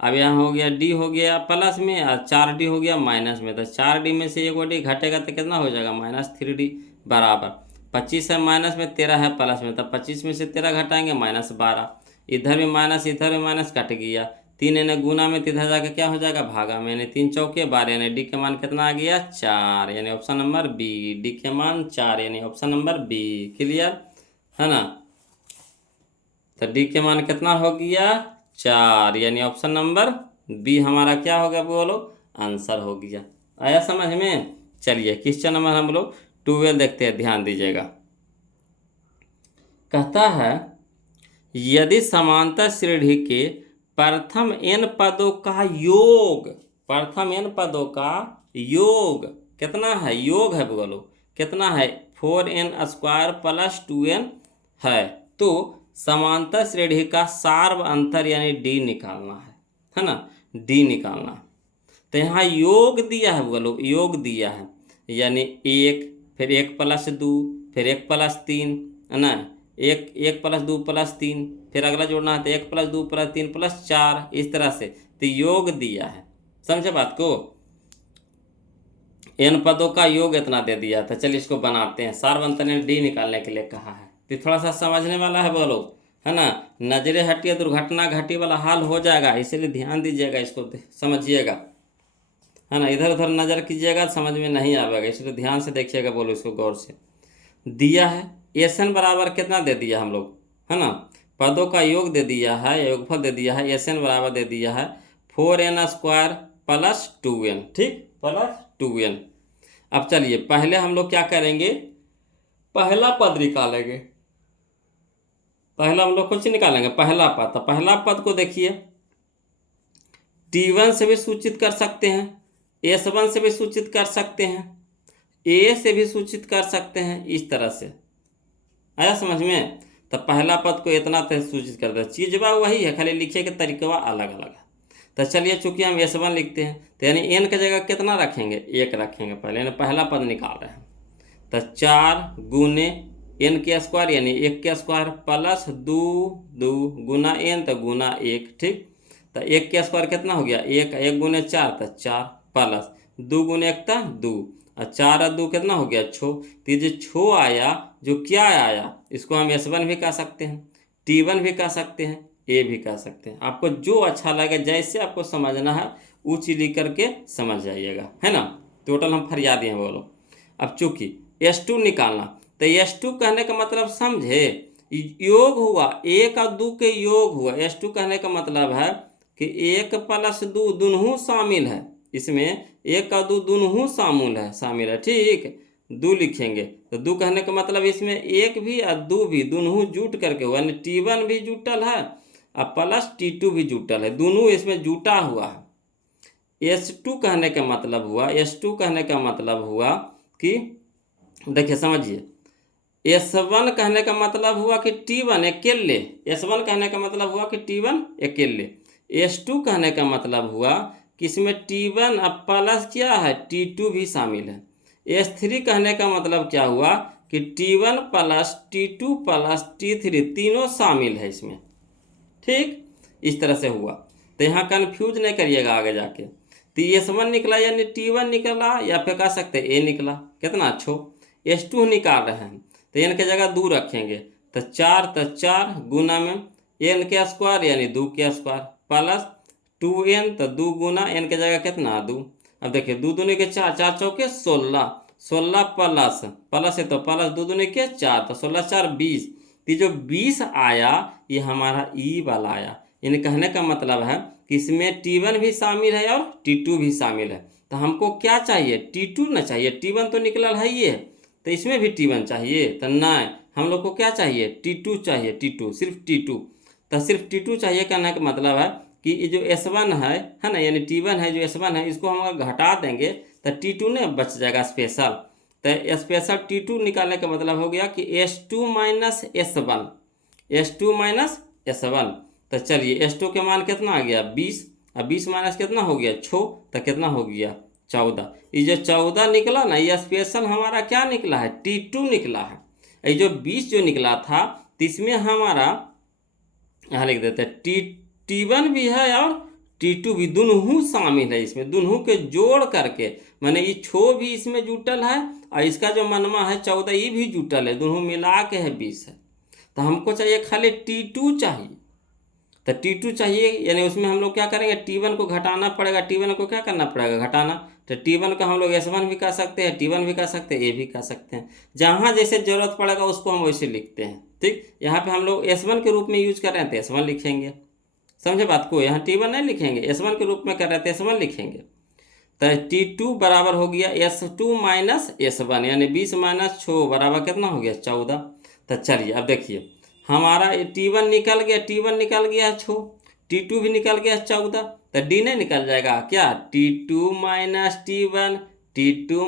अब यहाँ हो गया D हो गया प्लस में और 4D हो गया माइनस में। तो 4D में से एगो D घटेगा तो कितना हो जाएगा? माइनस 3D बराबर 25 है माइनस में, 13 है प्लस में, तो 25 में से 13 घटाएंगे माइनस 12। इधर भी माइनस, इधर भी माइनस, कट गया। 3 यानी गुना में, तो इधर जाकर क्या हो जाएगा? भागा में, यानी 3 चौके 12, यानी डी के मान कितना आ गया? 4, यानी ऑप्शन नंबर बी। डी के मान 4, यानी ऑप्शन नंबर बी। क्लियर है ना। तो डी के मान कितना हो गया? 4, यानी ऑप्शन नंबर बी हमारा क्या हो गया बोलो? आंसर हो गया। आया समझ में। चलिए क्वेश्चन नंबर हम लोग 12 देखते हैं, ध्यान दीजिएगा। कहता है यदि समांतर श्रेणी के प्रथम n पदों का योग, प्रथम n पदों का योग कितना है? योग है बोलो कितना है? 4n² प्लस 2n है। तो समांतर श्रेणी का सार्व अंतर यानी डी निकालना है ना, डी निकालना है। तो यहाँ योग दिया है बोलो, योग दिया है, यानी 1, फिर 1 प्लस 2, फिर 1 प्लस 3, है ना, एक, 1+2+3, फिर अगला जोड़ना है तो 1+2+3+4, इस तरह से तो योग दिया है। समझे बात को? n पदों का योग इतना दे दिया था। चलिए इसको बनाते हैं। सारवंत ने डी निकालने के लिए कहा है, तो थोड़ा सा समझने वाला है बोलो, है ना। नजरे हटिए दुर्घटना घटी वाला हाल हो जाएगा, इसलिए ध्यान दीजिएगा, इसको समझिएगा, है ना। इधर उधर नज़र कीजिएगा समझ में नहीं आएगा, इसलिए ध्यान से देखिएगा, बोलो इसको गौर से। दिया है एसन बराबर कितना दे दिया हम लोग, है ना, पदों का योग दे दिया है, योगफल दे दिया है, एसन बराबर दे दिया है 4n² + 2n, ठीक, +2n। अब चलिए पहले हम लोग क्या करेंगे, पहला पद निकालेंगे। पहला हम लोग कुछ निकालेंगे, पहला पद। तो पहला पद को देखिए, T1 से भी सूचित कर सकते हैं, S1 से भी सूचित कर सकते हैं, A से भी सूचित कर सकते हैं, इस तरह से आया समझ में। तो पहला पद को इतना तक सूचित करते हैं, चीज़ वही है, खाली लिखे के तरीका अलग अलग है। तो चलिए चूंकि हम S1 लिखते हैं तो यानी n की जगह कितना रखेंगे, 1 रखेंगे पहले, यानी पहला पद निकाल रहे हैं। तो 4 गुने n² यानी 1² प्लस 2 2 गुना n तो गुना 1, ठीक। तो 1² कितना हो गया, 1, 1 गुने 4 तो 4 प्लस 2 गुने 1 तो 2 और 4 और 2 कितना हो गया 6। तो ये जो 6 आया, जो क्या आया, इसको हम S1 भी कह सकते हैं, T1 भी कह सकते हैं, A भी कह सकते हैं। आपको जो अच्छा लगे, जैसे आपको समझना है वो चीज़ लिख करके समझ जाइएगा, है ना। टोटल हम फरियादी हैं बोलो। अब चूंकि S2 निकालना, तो S2 कहने का मतलब समझे, योग हुआ, 1 और 2 के योग हुआ। S2 कहने का मतलब है कि 1 + 2 दोनों शामिल है इसमें, 1 और 2 दोनों शामिल है, ठीक। 2 लिखेंगे तो 2 कहने का मतलब इसमें 1 भी और 2 भी दोनों जुट करके हुआ, यानी T1 भी जुटल है और प्लस T2 भी जुटल है, दोनों इसमें जुटा हुआ है। S2 कहने का मतलब हुआ, S2 कहने का मतलब हुआ कि देखिए समझिए, S1 कहने का मतलब हुआ कि T1 अकेले, S1 कहने का मतलब हुआ कि T1 अकेले। S2 कहने का मतलब हुआ कि इसमें T1 अब प्लस क्या है, T2 भी शामिल है। S3 कहने का मतलब क्या हुआ कि T1 + T2 + T3 तीनों शामिल है इसमें, ठीक, इस तरह से हुआ। तो यहाँ कन्फ्यूज नहीं करिएगा आगे जाके। तो S1 निकला यानी T1 निकला, या फिर कह सकते A निकला, कितना अच्छो। S2 निकाल रहे हैं तो n की जगह 2 रखेंगे, तो 4 गुना में n² यानी 2 के स्क्वायर प्लस 2n, तो 2 गुना n की जगह कितना 2। अब देखिए 2 दूनी के 4, 4 चौके 16, 16 प्लस है तो प्लस 2 दूनी के 4, तो 16 4 20। तो जो 20 आया ये हमारा ई वाला आया। यानी कहने का मतलब है कि इसमें T1 भी शामिल है और T2 भी शामिल है। तो हमको क्या चाहिए, T2 ना चाहिए, T1 तो निकल है ये, तो इसमें भी T1 चाहिए, तो नहीं, हम लोग को क्या चाहिए, T2 चाहिए, T2, सिर्फ T2। तो सिर्फ T2 चाहिए, कहने का मतलब है कि ये जो S1 है ना, यानी T1 है, जो S1 है, इसको हम अगर घटा देंगे तो T2 ने बच जाएगा स्पेशल। तो स्पेशल T2 निकालने का मतलब हो गया कि S2 - S1, S2 - S1। तो चलिए S2 के मान कितना आ गया 20, और 20 माइनस कितना हो गया 6, तो कितना हो गया 14। ये जो 14 निकला ना, ये स्पेशल हमारा क्या निकला है, T2 निकला है। ये जो 20 जो निकला था, तो इसमें हमारा यहाँ लिख देते हैं T1 भी है और T2 भी, दोनों शामिल है इसमें, दोनों के जोड़ करके, माने ये 6 भी इसमें जुटल है और इसका जो मनमा है 14 ये भी जुटल है, दोनों मिला के है 20 है। तो हमको चाहिए खाली T2 चाहिए। तो T2 चाहिए यानी उसमें हम लोग क्या करेंगे, T1 को घटाना पड़ेगा। T1 को क्या करना पड़ेगा, घटाना। तो T1 का हम लोग S1 भी कर सकते हैं, T1 भी कर सकते हैं, A भी कर सकते हैं, जहाँ जैसे ज़रूरत पड़ेगा उसको हम वैसे लिखते हैं, ठीक। यहाँ पे हम लोग S1 के रूप में यूज कर रहे हैं तो S1 लिखेंगे, समझे बात को। यहाँ T1 नहीं लिखेंगे, S1 के रूप में कर रहे थे S1 लिखेंगे। तो T2 बराबर हो गया S2 - S1, यानी 20 - 6 बराबर कितना हो गया 14। तो चलिए अब देखिए हमारा T1 निकल गया, T1 निकल गया 6, T2 भी निकल गया 14, तो D नहीं निकल जाएगा क्या, T2 - T1, T2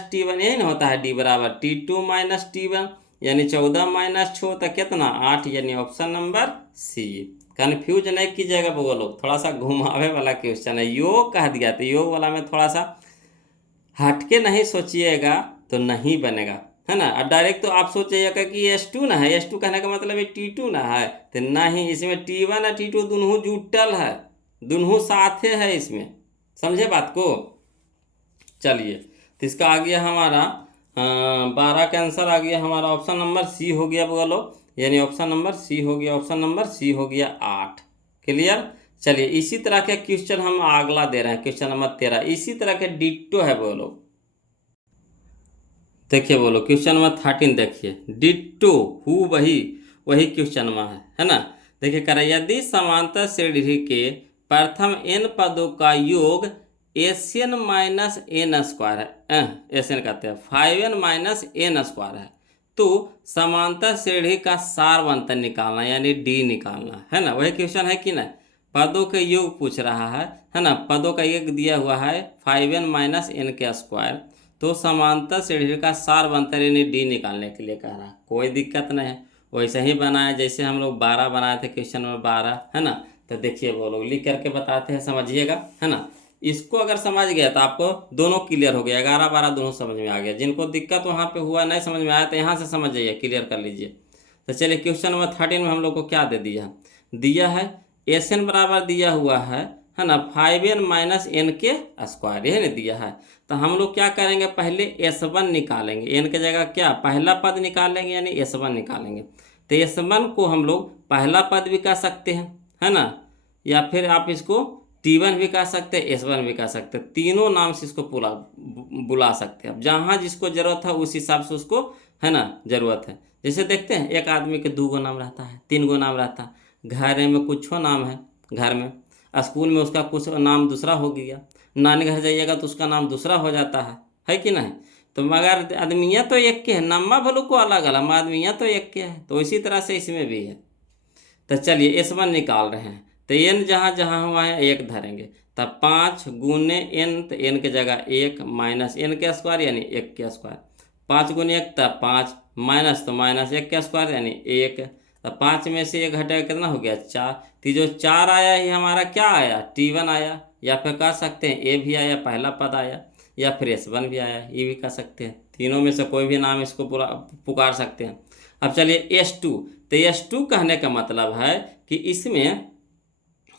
- T1, यही ना होता है D बराबर T2 - T1, यानी 14 - 6 तो कितना 8, यानी ऑप्शन नंबर सी। कन्फ्यूज नहीं कीजिएगा बोलो, थोड़ा सा घुमावे वाला क्वेश्चन है, योग कह दिया तो योग वाला में थोड़ा सा हटके नहीं सोचिएगा तो नहीं बनेगा। है ना। अब डायरेक्ट तो आप सोचिएगा कि S2 ना है, S2 कहने का मतलब ये T2 ना है, तो ना ही इसमें T1 और T2 दोनों जुटल है, दोनों साथे है इसमें, समझे बात को। चलिए, तो इसका आ गया हमारा 12 का आंसर आ गया हमारा ऑप्शन नंबर सी हो गया बोलो, यानी ऑप्शन नंबर सी हो गया, ऑप्शन नंबर सी हो गया 8। क्लियर। चलिए, इसी तरह के क्वेश्चन हम अगला दे रहे हैं, क्वेश्चन नंबर 13, इसी तरह के डिट्टो है बोलो। देखिए बोलो क्वेश्चन नंबर 13 देखिए, डिट्टो हु वही वही क्वेश्चन में है ना। देखिए कर यदि समांतर श्रेणी के प्रथम n पदों का योग एन माइनस एन स्क्वायर है, एन कहते हैं 5n माइनस एन स्क्वायर है, तो समांतर श्रेणी का सारवंतर निकालना यानी डी निकालना है ना। वही क्वेश्चन है कि ना, पदों के योग पूछ रहा है ना। पदों का योग दिया हुआ है 5n माइनस एन के स्क्वायर, तो समांतर श्रेणी का सारवंतर यानी डी निकालने के लिए कह रहा है। कोई दिक्कत नहीं है, वैसे ही बनाया जैसे हम लोग 12 बनाए थे क्वेश्चन नंबर 12 है ना। तो देखिए वो लोग लिख करके बताते हैं, समझिएगा है ना। इसको अगर समझ गया तो आपको दोनों क्लियर हो गया, 11 12 दोनों समझ में आ गया। जिनको दिक्कत वहाँ पे हुआ नहीं समझ में आया तो यहाँ से समझ जाइए, क्लियर कर लीजिए। तो चलिए क्वेश्चन नंबर 13 में हम लोग को क्या दे दिया है एन बराबर दिया हुआ है ना 5n माइनस एन के स्क्वायर, यही ना दिया है। तो हम लोग क्या करेंगे, पहले S1 निकालेंगे, एन के जगह क्या पहला पद निकालेंगे यानी S1 निकालेंगे। तो S1 को हम लोग पहला पद भी कह सकते हैं है ना, या फिर आप इसको T1 भी कह सकते हैं, S1 भी कह सकते हैं, तीनों नाम से इसको बुला सकते हैं। अब जहाँ जिसको ज़रूरत है उस हिसाब से उसको है ना ज़रूरत है। जैसे देखते हैं एक आदमी के 2 गो नाम रहता है, 3 गो नाम रहता है, घर में कुछ नाम है घर में, स्कूल में उसका कुछ नाम दूसरा हो गया, नानी घर जाइएगा तो उसका नाम दूसरा हो जाता है कि नहीं। तो मगर आदमियाँ तो एक के हैं, नम्मा भलो को अलग अलग, आदमियाँ तो एक के हैं, तो इसी तरह से इसमें भी है। तो चलिए S1 निकाल रहे हैं, तो n जहाँ जहाँ हुआ है 1 धरेंगे, तब 5 गुने n, तो n के जगह 1 माइनस n के स्क्वायर यानी 1 के स्क्वायर, 5 गुने 1 तब 5 माइनस, तो माइनस 1 के स्क्वायर यानी 1, तो 5 में से 1 घटेगा कितना हो गया 4। तो जो 4 आया ही हमारा क्या आया T1 आया, या फिर कह सकते हैं ए भी आया पहला पद आया, या फिर S1 भी आया, ये भी कह सकते हैं। तीनों में से कोई भी नाम इसको पुकार सकते हैं। अब चलिए S2, तो S2 कहने का मतलब है कि इसमें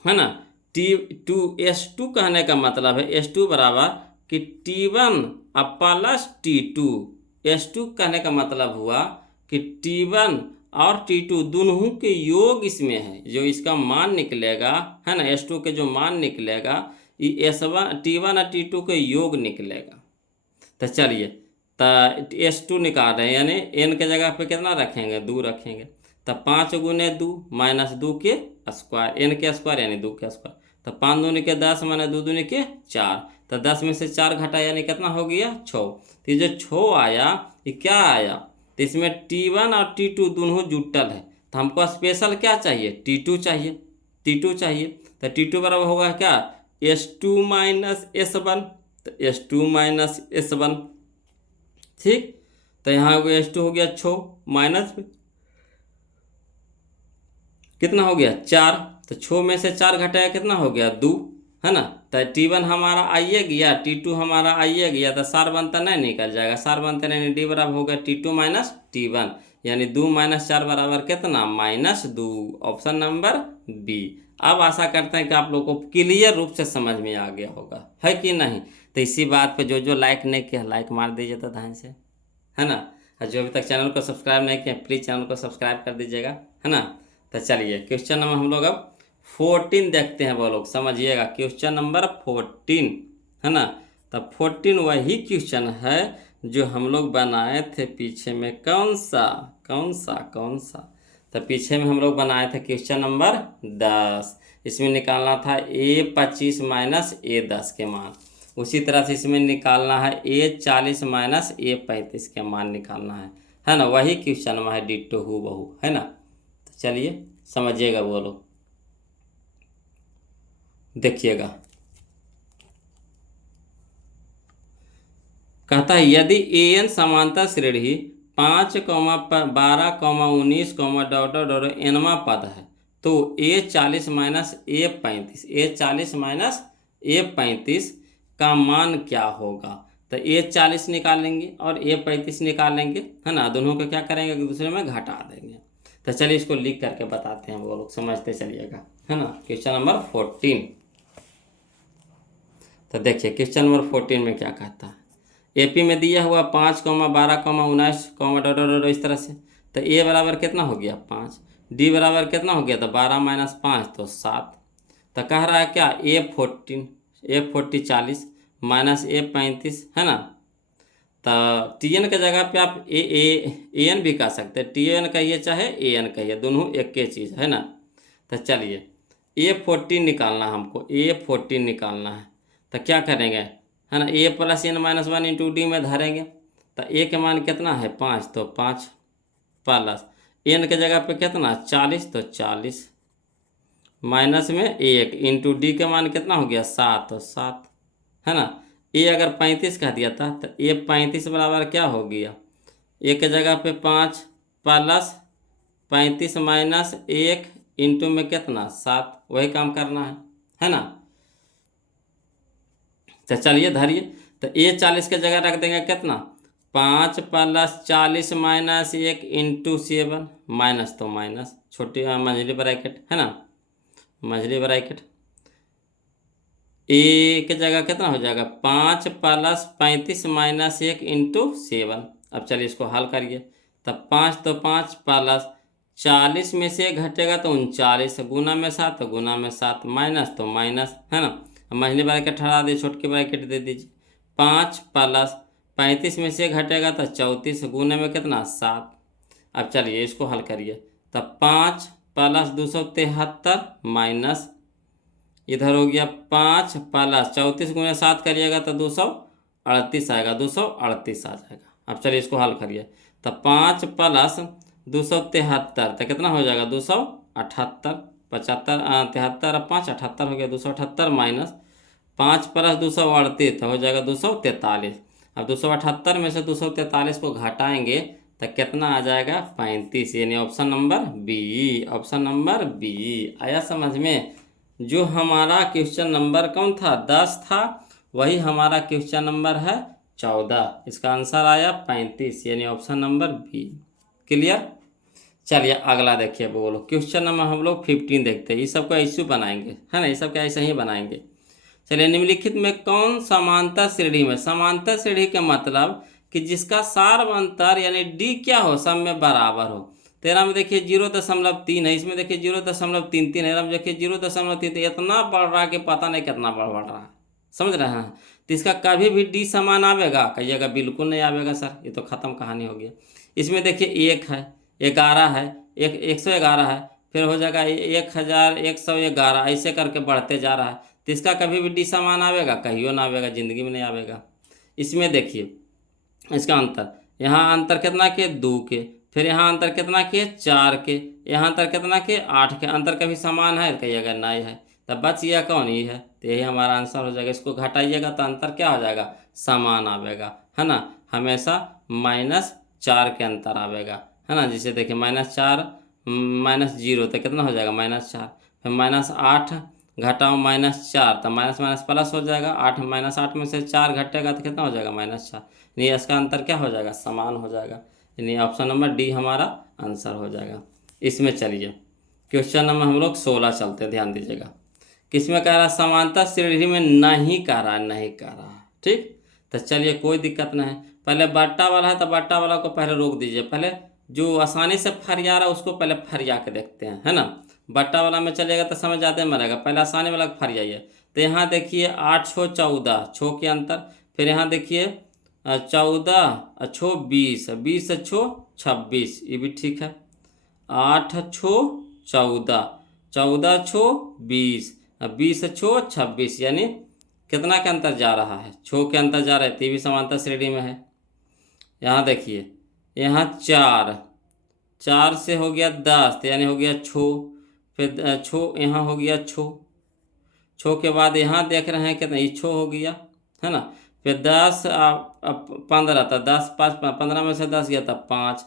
है ना T2, S2 कहने का मतलब है S2 बराबर कि T1 प्लस T2। S2 कहने का मतलब हुआ कि T1 और T2 दोनों के योग इसमें है, जो इसका मान निकलेगा है ना, S2 के जो मान निकलेगा ये T1 और T2 के योग निकलेगा। तो चलिए, तो S2 निकाल रहे हैं यानी n के जगह पे कितना रखेंगे 2 रखेंगे, तब 5 गुने 2 माइनस 2 के स्क्वायर, n के स्क्वायर यानी 2 के स्क्वायर, तो 5 दूनी के 10 माइनस 2 दूनी के 4, तो 10 में से 4 घटा यानी कितना हो गया 6। तो ये जो 6 आया ये क्या आया, तो इसमें T1 और T2 दोनों जुटल है, तो हमको स्पेशल क्या चाहिए T2 चाहिए, T2 चाहिए। तो T2 बराबर होगा क्या S2 माइनस S1, तो S2 माइनस S1, ठीक। तो यहाँ हो गया S2 हो गया 6 माइनस कितना हो गया 4, तो 6 में से 4 घटाया कितना हो गया 2 है ना। तो T1 हमारा आइए गया, T2 हमारा आइए गया, तो सारवंतर नहीं निकल जाएगा, सारवंतर यानी D बराबर होगा T2 माइनस T1, यानी 2 माइनस 4 बराबर कितना -2, ऑप्शन नंबर बी। अब आशा करते हैं कि आप लोगों को क्लियर रूप से समझ में आ गया होगा, है कि नहीं। तो इसी बात पे जो लाइक नहीं किया लाइक मार दीजिए तो ध्यान से, है ना। और जो अभी तक चैनल को सब्सक्राइब नहीं किया प्लीज़ चैनल को सब्सक्राइब कर दीजिएगा, है ना। तो चलिए क्वेश्चन नंबर हम लोग अब 14 देखते हैं, वो लोग समझिएगा, क्वेश्चन नंबर 14 है ना। तब 14 वही क्वेश्चन है जो हम लोग बनाए थे पीछे में, कौन सा तो पीछे में हम लोग बनाए थे क्वेश्चन नंबर 10, इसमें निकालना था A25 माइनस A10 के मान, उसी तरह से इसमें निकालना है A40 माइनस A35 के मान निकालना है ना। वही क्वेश्चन में है डिट्टो हूबहू, है ना। तो चलिए समझिएगा, बोलो देखिएगा। कहता है यदि an समांतर श्रेणी 5, 12, 19, nवां पद है, तो A40 माइनस A35 का मान क्या होगा। तो ये 40 निकालेंगे और ये 35 निकालेंगे, है ना। दोनों को क्या करेंगे, एक दूसरे में घटा देंगे। तो चलिए इसको लिख करके बताते हैं, वो लोग समझते चलिएगा, है ना। Question number 14। तो देखिए क्वेश्चन नंबर 14 में क्या कहता है। एपी में दिया हुआ 5, 12, 19, डॉट इस तरह से। तो ए बराबर कितना हो गया 5, डी बराबर कितना हो गया, तो 12 - 5 तो 7। तो कह रहा है क्या, ए 40 माइनस ए 35, है ना। तो टी एन के जगह पे आप ए एन भी कह सकते हैं, टी एन कहिए चाहे ए एन कहिए, दोनों एक ही चीज़ है ना। तो चलिए A14 निकालना हमको, A14 निकालना है। तो क्या करेंगे, है ना, a plus N minus 1 into d में धरेंगे। तो ए के मान कितना है 5, तो 5 प्लस एन के जगह पे कितना 40, तो 40 माइनस में 1 इंटू डी के मान कितना हो गया 7, तो 7, है ना। ए अगर 35 कह दिया था तो ए 35 बराबर क्या हो गया, ए के जगह पे 5 प्लस 35 माइनस 1 इंटू में कितना 7, वही काम करना है ना। तो चलिए धरिए। तो ए 40 के जगह रख देंगे कितना 5 प्लस 40 माइनस 1 इंटू 7, माइनस तो माइनस, छोटी मझली ब्रैकेट, है ना, मझली ब्रैकेट। ए के जगह कितना हो जाएगा 5 प्लस 35 माइनस 1 इंटू 7। अब चलिए इसको हल करिए। तब 5 तो 5 प्लस 40 में से घटेगा तो 39, गुना में 7 तो गुना में 7, माइनस तो माइनस, है ना। मझली ब्रैकेट हटा दीजिए, छोटकी ब्रैकेट दे दीजिए। 5 प्लस 35 में से घटेगा तो 34, गुने में कितना 7। अब चलिए इसको हल करिए। तब 5 प्लस 273 माइनस इधर हो गया 5 प्लस 34 गुने 7 करिएगा तो 238 आएगा, 238 आ जाएगा। अब चलिए इसको हल करिए। तो 5 प्लस 273 तो कितना हो जाएगा 278, 75 73 5 78 हो गया 278, माइनस 5 प्लस 238 तो हो जाएगा 243। अब 278 में से 243 को घटाएंगे तो कितना आ जाएगा 35, यानी option number B, option number B आया समझ में। जो हमारा क्वेश्चन नंबर कौन था 10 था, वही हमारा क्वेश्चन नंबर है 14। इसका आंसर आया 35, यानी ऑप्शन नंबर बी। क्लियर। चलिए अगला देखिए, बोलो क्वेश्चन नंबर हम लोग 15 देखते हैं। ये सबको ऐसे बनाएंगे, है ना, ये सब क्या ऐसे ही बनाएंगे। चलिए निम्नलिखित में कौन समांतर श्रेणी में, समांतर श्रेणी का मतलब कि जिसका सार्व अंतर यानी डी क्या हो, सब में बराबर हो। 13 में देखिए 0.3 है, इसमें देखिए 0.33 है, देखिए 0.33, इतना बढ़ रहा है कि पता नहीं कितना बढ़ रहा है, समझ रहे हैं। तो इसका कभी भी डी समान आवेगा, कहिएगा बिल्कुल नहीं आवेगा सर, ये तो ख़त्म कहानी हो गया। इसमें देखिए 1 है, 11 है, 111 है, फिर हो जाएगा 1111, ऐसे करके बढ़ते जा रहा है। तो इसका कभी भी डी समान आवेगा, कहियो ना आवेगा, ज़िंदगी में नहीं आवेगा। इसमें देखिए इसका अंतर, यहाँ अंतर कितना के 2 के, फिर यहाँ अंतर कितना के 4 के, यहाँ अंतर कितना के 8 के, अंतर कभी समान है, कहिएगा नहीं है। तब बच गया कौन, ये है, तो यही हमारा आंसर हो जाएगा। इसको घटाइएगा तो अंतर क्या हो जाएगा, समान आवेगा, है ना, हमेशा -4 के अंतर आवेगा, है ना। जैसे देखिए -4 -0 तो कितना हो जाएगा -4, फिर -8 घटाओ -4 तो माइनस माइनस प्लस हो जाएगा, 8 -8 में से 4 घटेगा तो कितना हो जाएगा -4, यानी इसका अंतर क्या हो जाएगा, समान हो जाएगा, यानी ऑप्शन नंबर डी हमारा आंसर हो जाएगा। इसमें चलिए क्वेश्चन नंबर हम लोग 16 चलते हैं, ध्यान दीजिएगा। किसमें कह रहा है, समांतर श्रेणी में नहीं कह रहा है, नहीं कह रहा है, ठीक। तो चलिए कोई दिक्कत नहीं, पहले बट्टा वाला है तो बट्टा वाला को पहले रोक दीजिए, पहले जो आसानी से फरिया रहा है उसको पहले फरिया के देखते हैं, है ना। बट्टा वाला में चलेगा तो समझ ज़्यादा मरेगा, पहले आसानी वाला फरियाइए। तो यहाँ देखिए 8 छो 14, छो के अंतर, फिर यहाँ देखिए 14 छो 20, 20 छो 26, ये भी ठीक है। 8 छो 14, 14 छो 20, 20 छो 26, यानी कितना के अंतर जा रहा है, छो के अंतर जा रहा है, तो ये भी समांतर श्रेणी में है। यहाँ देखिए यहाँ 4 से हो गया 10, तो यानी हो गया छो, फिर छो यहाँ हो गया छो के बाद यहाँ देख रहे हैं कितना, ये छो हो गया, है ना। फिर 10 15 था, 10 5 15 में से 10 गया था 5,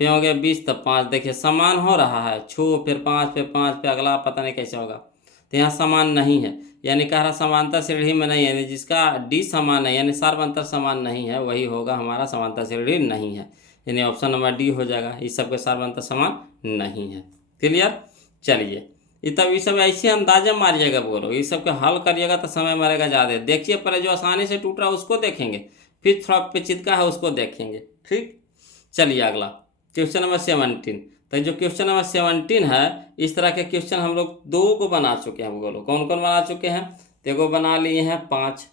फिर हो गया 20 तब 5, देखिए समान हो रहा है, छो फिर 5 फिर 5 फिर अगला पता नहीं कैसे होगा, तो यहाँ समान नहीं है। यानी कह रहा समांतर श्रेणी में नहीं है, यानी जिसका डी समान है यानी सर्वांतर समान नहीं है वही होगा हमारा समांतर श्रेणी नहीं है, यानी ऑप्शन नंबर डी हो जाएगा। इस सब के सर्वांतर समान नहीं है। क्लियर। चलिए ये तब ये सब ऐसे अंदाजा मारिएगा, बोलो ये सब के हल करिएगा तो समय मरेगा ज़्यादा। देखिए पहले जो आसानी से टूट रहा है उसको देखेंगे, फिर थोड़ा पेचीदा है उसको देखेंगे। ठीक। चलिए अगला क्वेश्चन नंबर 17। तो जो क्वेश्चन नंबर 17 है इस तरह के क्वेश्चन हम लोग 2 को बना चुके हैं। बोलो कौन कौन बना चुके हैं। तो एगो बना लिए हैं 5,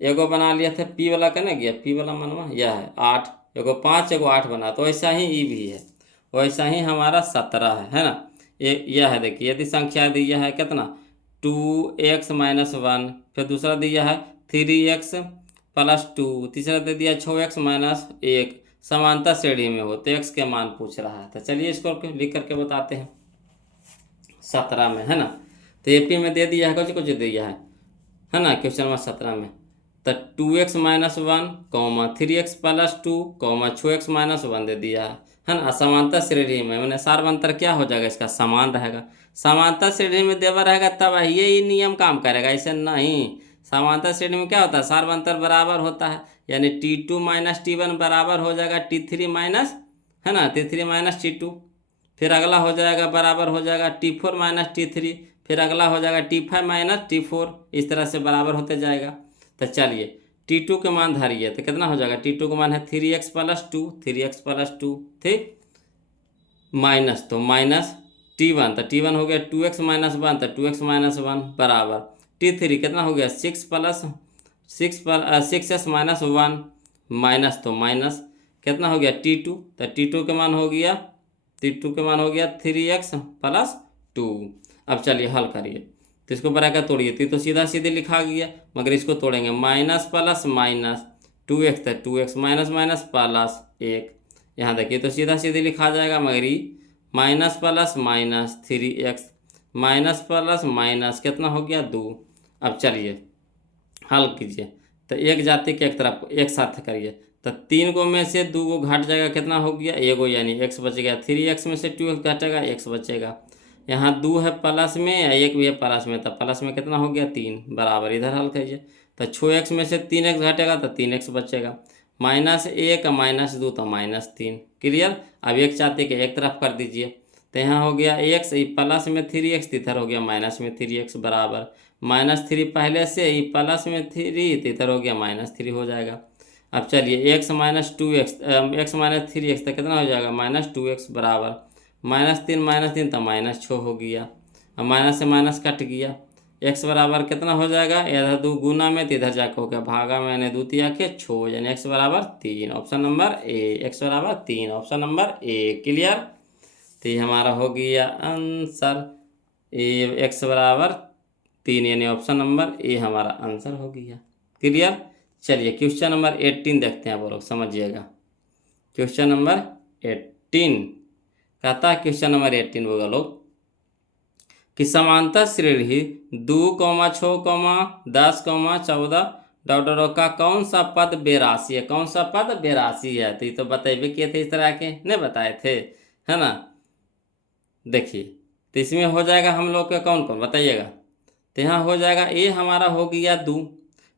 एगो बना लिया था पी वाला का ना गया, पी वाला मनवा यह है 8, एगो 5 एगो 8 बना। तो ऐसा ही ई भी है, वैसा ही हमारा 17 है ना। ये यह है देखिए, यदि संख्या दिया है कितना 2x - 1, फिर दूसरा दिया है 3x + 2, तीसरा दे दिया 6x - 1, समांतर श्रेणी में हो तो x के मान पूछ रहा है। तो चलिए इसको लिख करके बताते हैं। 17 में है ना, तो एपी में दे दिया है कुछ कुछ दिया है ना क्वेश्चन नंबर 17 में। तो 2x - 1, 3x + 2, 6x - 1 दे दिया है ना। समांतर श्रेणी में मैंने सर्वांतर क्या हो जाएगा इसका समान रहेगा। समांतर श्रेणी में देवा रहेगा तब ये नियम काम करेगा, ऐसे नहीं। समांतर श्रेणी में क्या होता है सर्वांतर बराबर होता है, यानी T2 - T1 बराबर हो जाएगा T3 माइनस है ना T3 - T2। फिर अगला हो जाएगा बराबर हो जाएगा T4 - T3, फिर अगला हो जाएगा T5 - T4, इस तरह से बराबर होते जाएगा। तो चलिए T2 के मान धारिए तो कितना हो जाएगा। T2 का मान है 3x + 2, 3x + 2 ठीक, माइनस तो माइनस T1, तो T1 हो गया 2x - 1, तो 2x - 1 बराबर T3 कितना हो गया 6 + 6x - 1 माइनस तो माइनस कितना हो गया T2, तो T2 के मान हो गया 3x + 2। अब चलिए हल करिए, तो इसको ब्रैकेट तोड़िए तो सीधा सीधे लिखा गया, मगर इसको तोड़ेंगे माइनस प्लस माइनस 2x था 2x माइनस माइनस प्लस 1, यहाँ देखिए तो सीधा सीधे लिखा जाएगा, मगर ये minus plus minus 3x minus plus minus कितना हो गया 2। अब चलिए हल कीजिए, तो एक जाति के एक तरफ एक साथ करिए, तो 3 को में से 2 को घट जाएगा कितना हो गया एगो, यानी x बच गया। 3x में से 2x घटेगा x बचेगा। यहाँ 2 है प्लस में या 1 भी है प्लस में, तो प्लस में कितना हो गया 3 बराबर। इधर हल कीजिए, तो 6x में से 3x घटेगा तो 3x बचेगा। -1 -2 तो -3। क्लियर। अब एक चाहते कि एक तरफ कर दीजिए, तो यहाँ हो गया x प्लस में 3x, इधर हो गया माइनस में 3x बराबर -3 पहले से ही प्लस में 3 तो इधर हो गया -3 हो जाएगा। अब चलिए x - 2x x - 3x तो कितना हो जाएगा -2x बराबर -3 तो -6 हो गया। अब माइनस से माइनस कट गया, x बराबर कितना हो जाएगा इधर 2 गुना में तो इधर जाकर हो गया भागा में, यानी 2 तिया के 6, यानी x बराबर 3, ऑप्शन नंबर ए। x बराबर 3, ऑप्शन नंबर ए। क्लियर। तो ये हमारा हो गया आंसर ए, x बराबर 3, यानी ऑप्शन नंबर ए हमारा आंसर हो गया। क्लियर। चलिए क्वेश्चन नंबर 18 देखते हैं, वो लोग समझिएगा। क्वेश्चन नंबर 18 कहता है, क्वेश्चन नंबर 18 होगा लोग कि समांतर श्रेणी 2, 6, 10, 14 का कौन सा पद बेरासी है। कौन सा पद बेरासी है, तो ये तो बताइए किए थे इस तरह के नहीं बताए थे है ना। देखिए तो इसमें हो जाएगा हम लोग का कौन कौन बताइएगा। तो यहाँ हो जाएगा ए हमारा हो गया 2,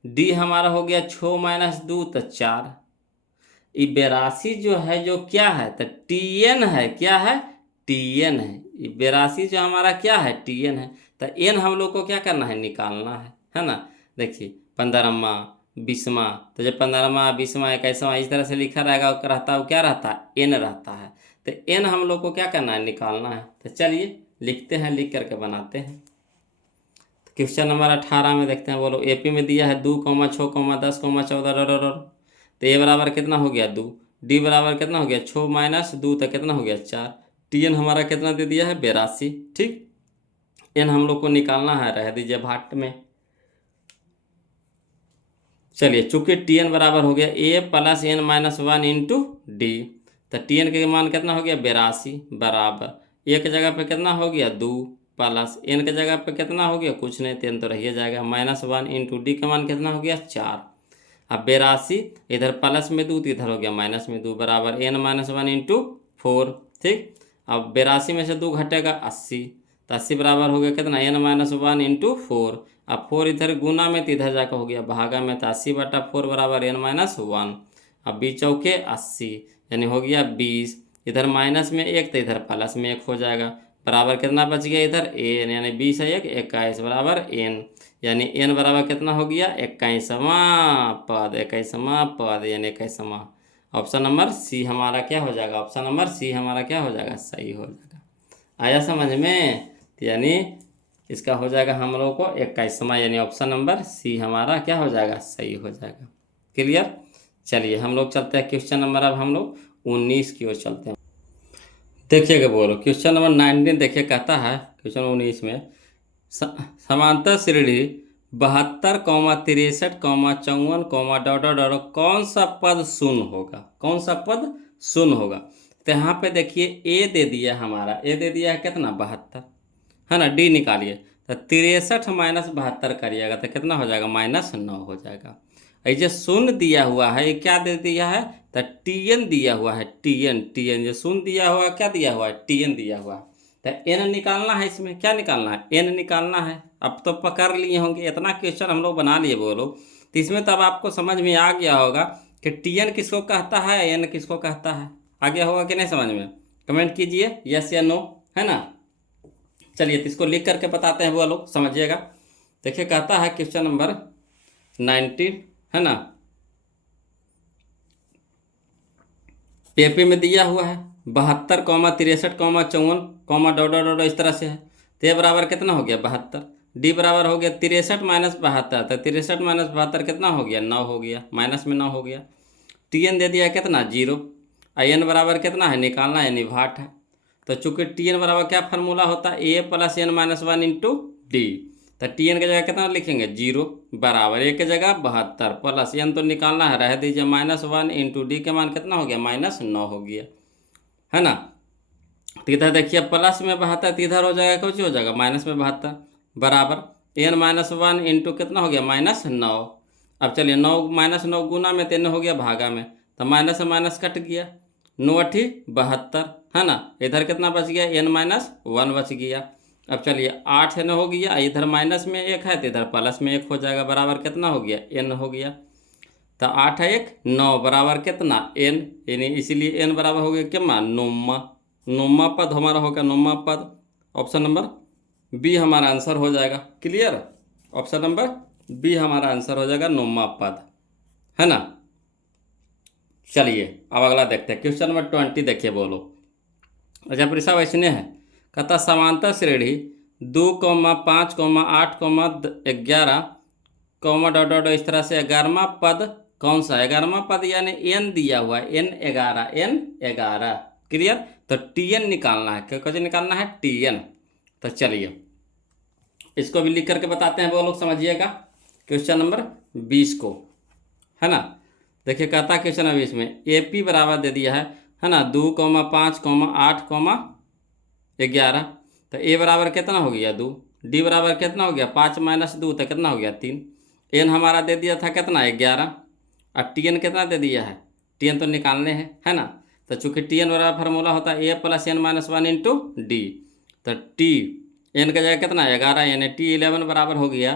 डी हमारा हो गया 6 - 2 तो 4। ये 82 जो है जो क्या है तो TN है, क्या है TN है। ये 82 जो हमारा क्या है TN है। तो एन हम लोग को क्या करना है निकालना है ना। देखिए 15वां 20वां, तो जब 15वां 20वां 21वां इस तरह से लिखा रहेगा रहता है, वो क्या रहता है एन रहता है। तो एन हम लोग को क्या करना है निकालना है। तो चलिए लिखते हैं, लिख करके बनाते हैं। क्वेश्चन नंबर 18 में देखते हैं, बोलो एपी में दिया है 2, 6, 10, 14 तो ए बराबर कितना हो गया 2, डी बराबर कितना हो गया 6 - 2 तो कितना हो गया 4, TN हमारा कितना दे दिया है 82। ठीक, एन हम लोग को निकालना है, रह दीजिए भाट में। चलिए चूंकि TN बराबर हो गया A + N - 1 इंटू डी, तो TN के मान कितना हो गया 82 बराबर एक जगह पे कितना हो गया 2 प्लस N के जगह पे कितना हो गया कुछ नहीं, तो N तो रहिए जाएगा -1 इंटू डी का मान कितना हो गया 4। अब 82 इधर प्लस में 2 तो इधर हो गया माइनस में 2 बराबर N - 1 इंटू 4। ठीक, अब 82 में से 2 घटेगा 80, तो 80 बराबर हो गया कितना N - 1 इंटू 4। अब 4 इधर गुना में तो इधर जाकर हो गया भागा में, तो 80/4 बराबर n-1। अब 20 चौके 80 यानी हो गया 20। इधर माइनस में 1 तो इधर प्लस में 1 हो जाएगा, बराबर कितना बच गया इधर n, यानी 20 है 1 21 बराबर n, यानी n बराबर कितना हो गया 21वां पद, 21वां पद यानी 21वां। ऑप्शन नंबर सी हमारा क्या हो जाएगा, ऑप्शन नंबर सी हमारा क्या हो जाएगा, सही हो जाएगा। आया समझ में, तो यानी इसका हो जाएगा हम लोग को 21वां, यानी ऑप्शन नंबर सी हमारा क्या हो जाएगा, सही हो जाएगा। क्लियर। चलिए हम लोग चलते हैं क्वेश्चन नंबर, अब हम लोग 19 की ओर चलते हैं। देखिएगा बोलो क्वेश्चन नंबर 19, देखिए कहता है क्वेश्चन 19 में समांतर श्रेणी 72, 63, 54, डॉट डॉट डॉट कौन सा पद शून्य होगा, कौन सा पद शून्य होगा। तो यहाँ पे देखिए ए दे दिया हमारा, ए दे दिया है कितना 72, है ना। डी निकालिए, तो 63 माइनस 72 करिएगा तो कितना हो जाएगा, -9 हो जाएगा। ये शून्य दिया हुआ है, ये क्या दे दिया है, तो टीएन दिया हुआ है, टीएन टीएन जो शून्य दिया हुआ है, क्या दिया हुआ है, टीएन दिया हुआ है। तो एन निकालना है, इसमें क्या निकालना है, एन निकालना है। अब तो पकड़ लिए होंगे, इतना क्वेश्चन हम लोग बना लिए बोलो, तो इसमें तब आपको समझ में आ गया होगा कि टीएन किसको कहता है, एन किसको कहता है। आ गया होगा कि नहीं समझ में, कमेंट कीजिए यस या नो, है ना। चलिए तो इसको लिख करके बताते हैं वो लोग, समझिएगा। देखिए कहता है क्वेश्चन नंबर 19, है ना। एपी में दिया हुआ है 72, 63, 54, डॉट डॉट डॉट इस तरह से है। तो ये बराबर कितना हो गया 72। डी बराबर हो गया 63 माइनस 72, तो 63 माइनस 72 कितना हो गया 9 हो गया, माइनस में 9 हो गया। टी एन दे दिया कितना 0, आई एन बराबर कितना है निकालना है, निभाट है। तो चूंकि टी एन बराबर क्या फार्मूला होता है, a plus N minus 1 into d. तो टी एन की जगह कितना लिखेंगे 0 बराबर ए की जगह 72 प्लस एन तो निकालना है, रह दीजिए -1 इंटू डी के मान कितना हो गया -9 हो गया, है ना। तो इधर देखिए प्लस में 72 तो इधर हो जाएगा कुछ हो जाएगा माइनस में 72 बराबर n-1 इंटू कितना हो गया -9। अब चलिए 9 -9 गुना में 3 हो गया भागा में, तो माइनस से माइनस कट गया, 9 72, है ना। इधर कितना बच गया n-1 बच गया। अब चलिए 8 न हो गया, इधर माइनस में 1 है तो इधर प्लस में 1 हो जाएगा, बराबर कितना हो गया n हो गया। तो 8 है 1 9 बराबर कितना n, यानी इसीलिए n बराबर हो गया क्या मान 9वां, 9वां पद हमारा होगा 9वां पद। ऑप्शन नंबर बी हमारा आंसर हो जाएगा। क्लियर, ऑप्शन नंबर बी हमारा आंसर हो जाएगा 9वां पद, है ना। चलिए अब अगला देखते हैं क्वेश्चन नंबर 20, देखिए बोलो। अच्छा परीक्षा वैसने है, कहता समांतर श्रेणी 2, 5, 8, 11, डॉट डॉट इस तरह से 11वां पद कौन सा है, 11वां पद यानी एन दिया हुआ है n11। क्लियर, तो टीएन निकालना है, क्या कैसे निकालना है टीएन। तो चलिए इसको भी लिख करके बताते हैं वो लोग, समझिएगा क्वेश्चन नंबर 20 को, है ना। देखिए कहता है क्वेश्चन नंबर 20 में एपी बराबर दे दिया है ना 2, 5, 8, 11। तो ए बराबर कितना हो गया 2, डी बराबर कितना हो गया 5 माइनस 2 तो कितना हो गया 3, एन हमारा दे दिया था कितना 11, और टी एन कितना दे दिया है, टी एन तो निकालने हैं, है ना। तो चूँकि टी एन बराबर फार्मूला होता है a plus n-1 into d. तो टी एन का जगह कितना 11, यानी T11 बराबर हो गया,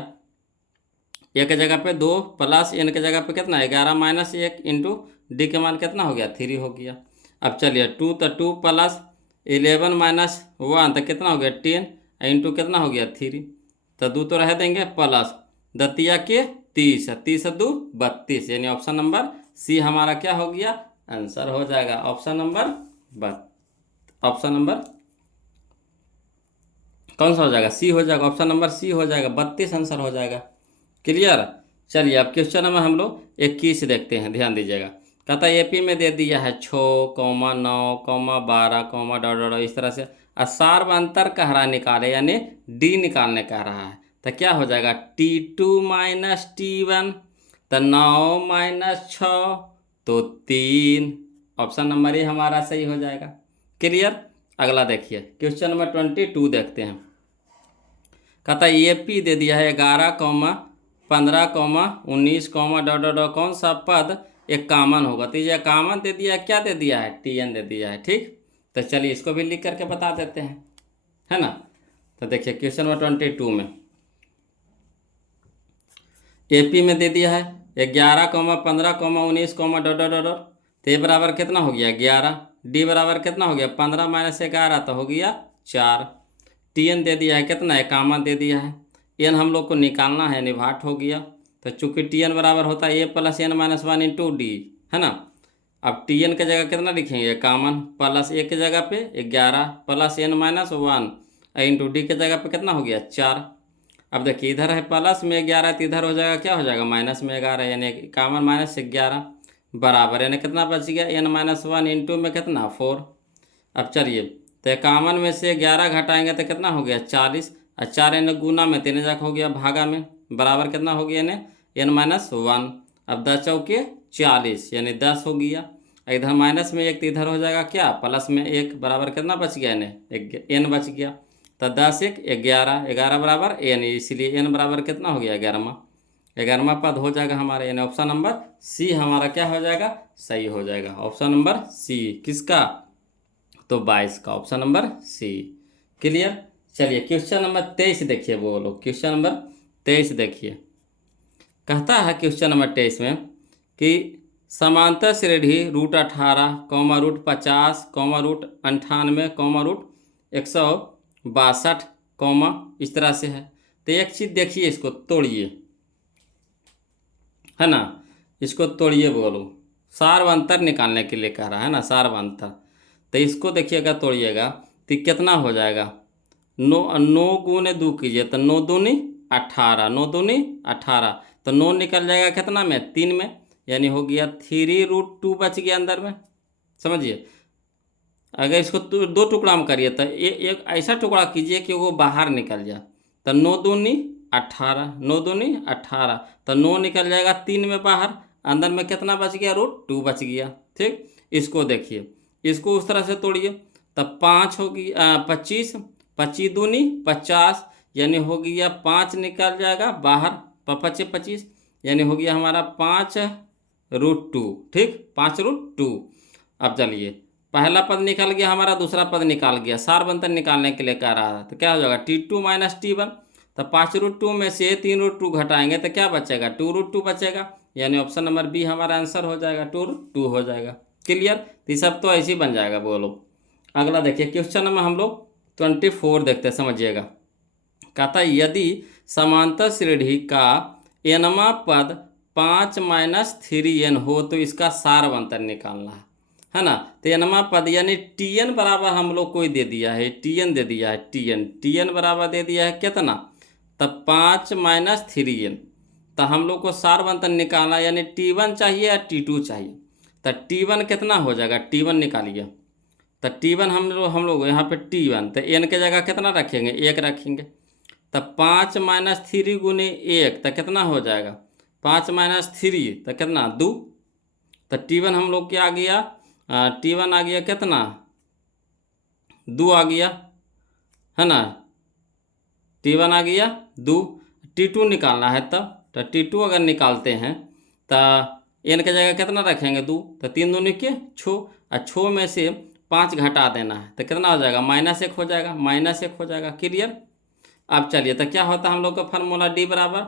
एक जगह पे 2 प्लस एन के जगह पे कितना 11 माइनस 1 इंटू डी के मान कितना हो गया 3 हो गया। अब चलिए 2 तो 2 प्लस 11 माइनस 1 तो कितना हो गया 10 इंटू कितना हो गया 3, तो 2 तो रह देंगे प्लस दतिया के 30, 30 2 32, यानी ऑप्शन नंबर सी हमारा क्या हो गया आंसर हो जाएगा, ऑप्शन नंबर ऑप्शन नंबर कौन सा हो जाएगा सी हो जाएगा, ऑप्शन नंबर सी हो जाएगा, 32 आंसर हो जाएगा। क्लियर। चलिए अब क्वेश्चन नंबर हम लोग 21 देखते हैं, ध्यान दीजिएगा। कहता है एपी में दे दिया है 6, 9, 12, डॉट डॉट इस तरह से, और सार्वंतर कह रहा है निकाले, यानी डी निकालने कह रहा है। तो क्या हो जाएगा T2 माइनस T1, तो 9 माइनस 6 तो 3, ऑप्शन नंबर ए हमारा सही हो जाएगा। क्लियर। अगला देखिए क्वेश्चन नंबर 22 देखते हैं। कहता है ए पी दे दिया है 11, 15, 19, डॉट डॉट कौन सा पद एक कामन होगा। तो ये कामन दे दिया है, क्या दे दिया है टीएन दे दिया है। ठीक, तो चलिए इसको भी लिख करके बता देते हैं, है ना। तो देखिए क्वेश्चन नंबर 22 में एपी में दे दिया है 11, 15, 19, डॉट डॉट डॉट डॉट। तो ए बराबर कितना हो गया 11। डी बराबर कितना हो गया 15 माइनस 11 तो हो गया 4। टी एन दे दिया है कितना 51 दे दिया है। एन हम लोग को निकालना है, निभाट हो गया। तो चूंकि टी एन बराबर होता है a plus N minus 1 into d, है ना। अब टी एन की जगह कितना लिखेंगे 51 प्लस ए की जगह पे 11 plus N minus 1 into D की जगह पे कितना हो गया 4। अब देखिए इधर है प्लस में 11 तो इधर हो जाएगा क्या हो जाएगा माइनस में 11, यानी 51 माइनस 11 बराबर, यानी कितना बच गया एन माइनस 1 इंटू में कितना 4। अब चलिए तो 51 में से 11 घटाएंगे तो कितना हो गया 40, और 4 यानी गुना में 3 जगह हो गया भागा में, बराबर कितना हो गया यानी एन माइनस 1। अब 10 चौके 40 यानी 10 हो गया। इधर माइनस में 1 तो इधर हो जाएगा क्या प्लस में 1, बराबर कितना बच गया यानी एन बच गया। तो 10 1 11, 11 बराबर एन, इसलिए एन बराबर कितना हो गया 11वां, 11वां पद हो जाएगा हमारा, यानी ऑप्शन नंबर सी हमारा क्या हो जाएगा सही हो जाएगा। ऑप्शन नंबर सी किसका, तो 22 का, ऑप्शन नंबर सी। क्लियर। चलिए क्वेश्चन नंबर 23 देखिए, बोलो क्वेश्चन नंबर 23 देखिए। कहता है क्वेश्चन नंबर 23 में कि समांतर श्रेणी रूट 18, रूट 50, रूट 98, रूट 162, इस तरह से है। तो एक चीज़ देखिए, इसको तोड़िए, है ना, इसको तोड़िए, बोलो सार्वंतर निकालने के लिए कह रहा है ना, सार्वंतर। तो इसको देखिएगा तोड़िएगा तो कितना हो जाएगा 9 गुने 2 कीजिए तो 9 दूनी 18, 9 दूनी 18, तो 9 निकल जाएगा कितना में 3 में, यानी हो गया 3√2 बच गया अंदर में। समझिए, अगर इसको दो टुकड़ा में करिए तो एक ऐसा टुकड़ा कीजिए कि वो बाहर निकल जाए। तो 9 दूनी 18, 9 दूनी 18, तो 9 निकल जाएगा 3 में बाहर, अंदर में कितना बच गया √2 बच गया। ठीक, इसको देखिए, इसको उस तरह से तोड़िए। तब 5 होगी 25, 25 दूनी 50, यानी हो गया 5 निकल जाएगा बाहर, 5 25, यानी हो गया हमारा 5√2। ठीक, 5√2। अब चलिए पहला पद निकल गया हमारा, दूसरा पद निकाल गया, सार्वंतर निकालने के लिए कह रहा है। तो क्या हो जाएगा T2 माइनस T1। तो 5√2 में से 3√2 घटाएंगे तो क्या बचेगा 2√2 बचेगा, यानी ऑप्शन नंबर बी हमारा आंसर हो जाएगा, 2√2 हो जाएगा। क्लियर। तो ये सब तो ऐसे ही बन जाएगा। बोलो अगला देखिए क्वेश्चन नंबर हम लोग 24 देखते हैं, समझिएगा। कहता है यदि समांतर श्रेणी का एनवा पद 5 माइनस 3n हो तो इसका सार्वंतर निकालना है ना। तो एनवा पद यानी Tn बराबर हम लोग को दे दिया है, Tn दे दिया है, Tn बराबर दे दिया है कितना, तब 5 माइनस 3n। तो हम लोग को सार्वंतर निकालना, यानी T1 चाहिए या T2 चाहिए। तो T1 कितना हो जाएगा, T1 निकालिए। तो T1 हम लोग यहाँ पे T1, तो n के जगह कितना रखेंगे 1 रखेंगे। तब 5 माइनस 3 गुने 1 तो कितना हो जाएगा 5 माइनस 3 तो कितना 2। तो T1 हम लोग क्या आ गया, T1 आ गया कितना 2 आ गया, है ना। T1 आ गया 2। T2 निकालना है तब, तो T2 अगर निकालते हैं तो n के जगह कितना रखेंगे 2, तो 3 दूनी के 6, और 6 में से 5 घटा देना है तो कितना हो जाएगा -1 हो जाएगा, -1 हो जाएगा। क्लियर। अब चलिए तो क्या होता है हम लोग का फार्मूला D बराबर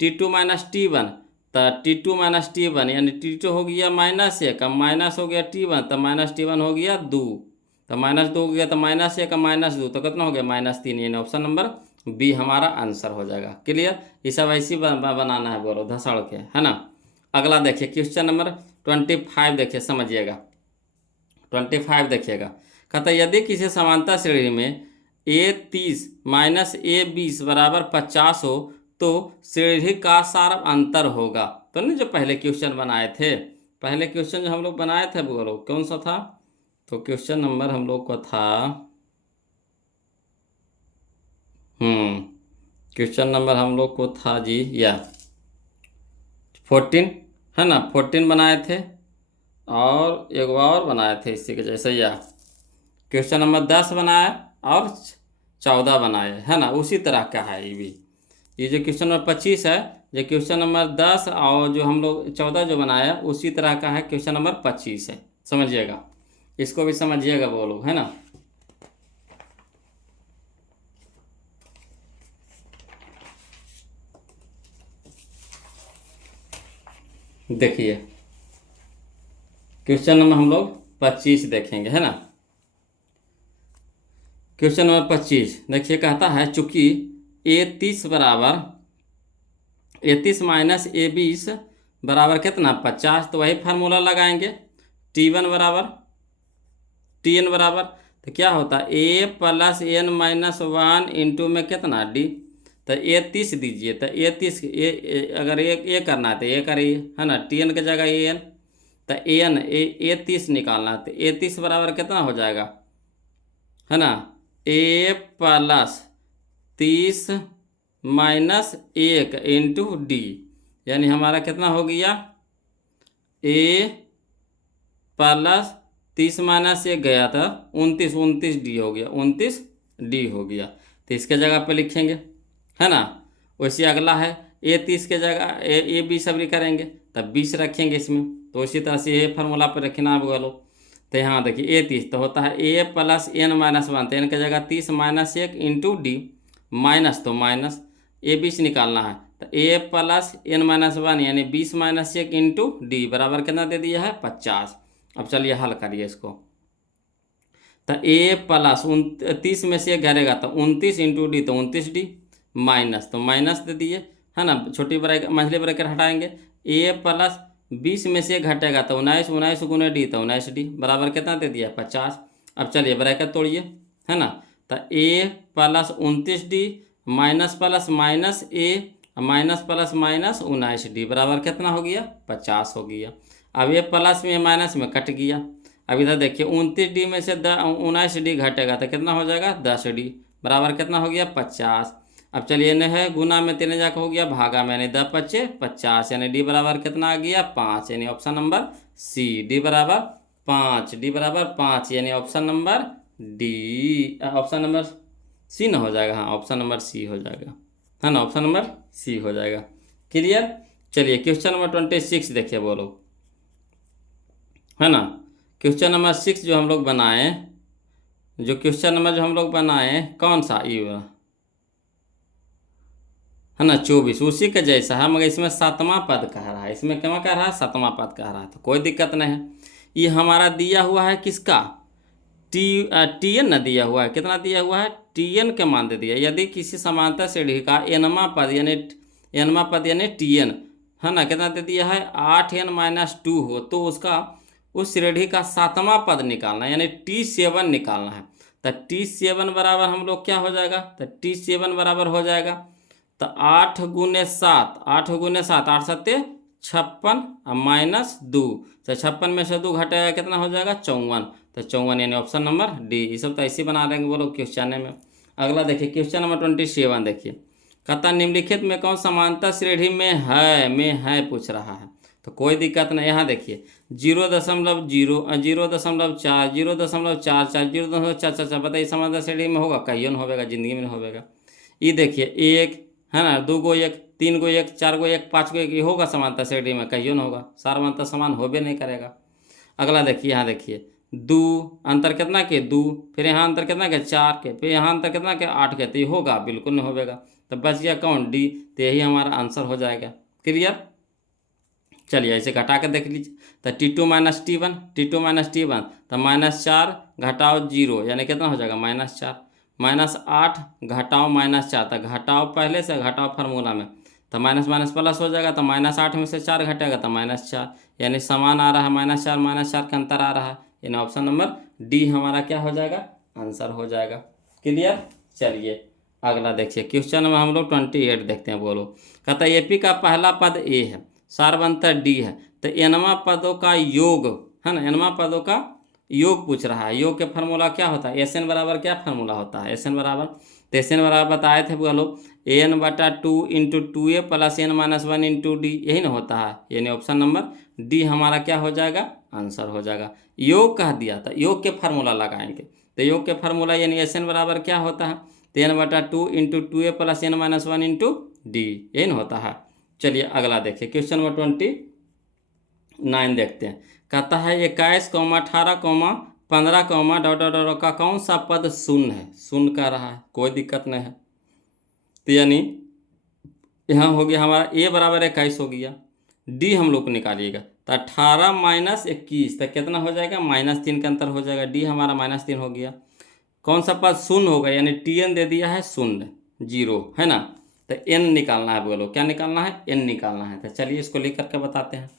T2 माइनस T1। तो T2 माइनस T1 यानी T2 हो गया -1, माइनस हो गया T1, तो माइनस T1 हो गया 2, तो -2 हो गया, तो -1 -2 तो कितना हो गया -3, यानी ऑप्शन नंबर बी हमारा आंसर हो जाएगा। क्लियर। ये सब ऐसी बनाना है, बोलो धसड़ के, है ना। अगला देखिए क्वेश्चन नंबर 25 देखिए, समझिएगा 25 देखिएगा। कहता है यदि किसी समांतर श्रेणी में A30 माइनस A20 बराबर 50 हो तो श्रेणी का सार्वंतर होगा। तो नहीं जो पहले क्वेश्चन बनाए थे, पहले क्वेश्चन जो हम लोग बनाए थे बोलो कौन सा था, तो क्वेश्चन नंबर हम लोग का था क्वेश्चन नंबर हम लोग को था जी या 14, है ना, 14 बनाए थे, और एक और बनाए थे इसी के जैसे, या क्वेश्चन नंबर 10 बनाया और 14 बनाए, है ना, उसी तरह का है ये भी। ये जो क्वेश्चन नंबर 25 है, ये क्वेश्चन नंबर 10 और जो हम लोग 14 जो बनाया उसी तरह का है, क्वेश्चन नंबर 25 है, समझिएगा। इसको भी समझिएगा बोलो, है ना। देखिए क्वेश्चन नंबर हम लोग 25 देखेंगे, है ना। क्वेश्चन नंबर 25 देखिए, कहता है चूंकि A30 बराबर A30 माइनस A20 बराबर कितना 50, तो वही फार्मूला लगाएंगे। T1 बराबर Tn बराबर, तो क्या होता है A plus N minus one into में कितना D। तो A30 दीजिए, तो A30 अगर ए करना है तो ए करिए, है ना। Tn की जगह एन, तो एन A30 निकालना है, तो A30 बराबर कितना हो जाएगा, है ना। A plus 30 minus 1 into D, यानी हमारा कितना हो गया A प्लस 30 माइनस 1 गया था 29, 29D हो गया, 29D हो गया। तो इसके जगह पे लिखेंगे, है ना। वैसे अगला है A30 के जगह A20 अभी करेंगे, तब 20 रखेंगे इसमें, तो इसी तरह से ये फार्मूला पर रखना आप बोलो। तो यहाँ देखिए A30 तो होता है A plus N minus one, तो एन की जगह 30 माइनस 1 इंटू D, माइनस तो माइनस A20 निकालना है, तो A plus N minus one यानी 20 माइनस 1 इंटू D बराबर कितना दे दिया है 50। अब चलिए हल करिए इसको, तो A प्लस 30 में से घरेगा तो 29 इंटू D, तो 29D, माइनस तो माइनस दे दिए, है ना। छोटी ब्रैकेट मछली ब्रैकेट हटाएंगे, A प्लस 20 में से घटेगा तो 19, 19 गुने D, तो 19D बराबर कितना दे दिया 50। अब चलिए ब्रैकेट तोड़िए, है ना। तो A plus 29D minus plus minus A minus plus minus 19D बराबर कितना हो गया 50 हो गया। अब ये प्लस में माइनस में कट गया। अब इधर देखिए 29D में से 19D घटेगा तो कितना हो जाएगा 10D बराबर कितना हो गया 50। अब चलिए न है गुना में 3 जाकर हो गया भागा में, यानी 10 पच्चे 50, यानी D बराबर कितना आ गया 5, यानी ऑप्शन नंबर C, D बराबर 5, D बराबर 5, यानी option number D, option number C ना हो जाएगा, हाँ ऑप्शन नंबर C हो जाएगा, है ना। ऑप्शन नंबर C हो जाएगा। क्लियर। चलिए क्वेश्चन नंबर 26 देखिए बोलो, है ना। क्वेश्चन नंबर 6 जो हम लोग बनाए, जो क्वेश्चन नंबर जो हम लोग बनाए कौन सा ये वाला, है ना 24, उसी का जैसा है, मगर इसमें 7वां पद कह रहा है, इसमें क्या कह रहा है 7वां पद कह रहा है, तो कोई दिक्कत नहीं है। ये हमारा दिया हुआ है किसका Tn ना दिया हुआ है, कितना दिया हुआ है Tn के मान दे दिया। यदि किसी समांतर श्रेणी का nवां पद यानी Tn, है ना, कितना दे दिया है 8n माइनस 2 हो, तो उसका उस श्रेणी का 7वां पद निकालना है, यानी T7 निकालना है। तो T7 बराबर हम लोग क्या हो जाएगा, तो T7 बराबर हो जाएगा, तो 8 गुने 7, 8 गुने 7, 8 सत्ते 56 माइनस 2, तो 56 में से 2 घटेगा कितना हो जाएगा 54, तो 54 यानी ऑप्शन नंबर D। ये सब तो ऐसे ही बना देंगे बोलो क्वेश्चन में। अगला देखिए क्वेश्चन नंबर 27 देखिए, कहता निम्नलिखित में कौन समांतर श्रेणी में है पूछ रहा है, तो कोई दिक्कत नहीं। यहाँ देखिए 0.0, 0.4, 0.44, 0.444, बताइए समांतर श्रेणी में होगा, कहियो न होगा, जिंदगी में होगा। ये देखिए 1, है ना, 2 गो 1, 3 गो 1, 4 गो 1, 5 गो 1, ये होगा समांतर श्रेणी में, कहियो न होगा, सारवंतर समान होबे नहीं करेगा। अगला देखिए, यहाँ देखिए 2 अंतर कितना के 2, फिर यहाँ अंतर कितना के 4 के, फिर यहाँ अंतर कितना के 8 के, तो ये होगा बिल्कुल नहीं होगा, तो बच गया कौन D, तो यही हमारा आंसर हो जाएगा। क्लियर। चलिए ऐसे घटा कर देख लीजिए, तो T2 माइनस T1, तो -4 घटाओ 0 यानी कितना हो जाएगा -4, -8 घटाओ -4, तो घटाओ पहले से घटाओ फार्मूला में, तो माइनस माइनस प्लस हो जाएगा, तो -8 में से 4 घटेगा तो -4, यानी समान आ रहा है -4 का अंतर आ रहा है, यानी ऑप्शन नंबर D हमारा क्या हो जाएगा आंसर हो जाएगा। क्लियर। चलिए अगला देखिए क्वेश्चन में हम लोग 28 देखते हैं बोलो, कहता है AP का पहला पद A है, सारवंतर D है, तो nवां पदों का योग, है ना, nवां पदों का योग पूछ रहा है। योग के फार्मूला क्या होता है, SN बराबर क्या फार्मूला होता है, SN बराबर, तो SN बराबर बताए थे बोलो n/2 into 2a plus n minus 1 into D, यही ना होता है, यानी ऑप्शन नंबर D हमारा क्या हो जाएगा आंसर हो जाएगा। योग कह दिया था, योग के फार्मूला लगाएंगे, तो योग के फार्मूला यानी SN बराबर क्या होता है, तो n/2 into 2a plus n minus 1 into D, यही ना होता है। चलिए अगला देखिए क्वेश्चन नंबर 29 देखते हैं, कहता है 21, 18, 15, डॉट डॉट डॉट का कौन सा पद शून्य है, शून्य कह रहा है, कोई दिक्कत नहीं है। तो यानी यहाँ हो गया हमारा A बराबर 21 हो गया, डी हम लोग को निकालिएगा। तो 18 माइनस 21 तो कितना हो जाएगा, -3 का अंतर हो जाएगा। डी हमारा -3 हो गया। कौन सा पद शून्य होगा, यानी टी एन दे दिया है शून्य, 0 है ना। तो एन निकालना है, बोलो क्या निकालना है, एन निकालना है। तो चलिए इसको लिख करके बताते हैं।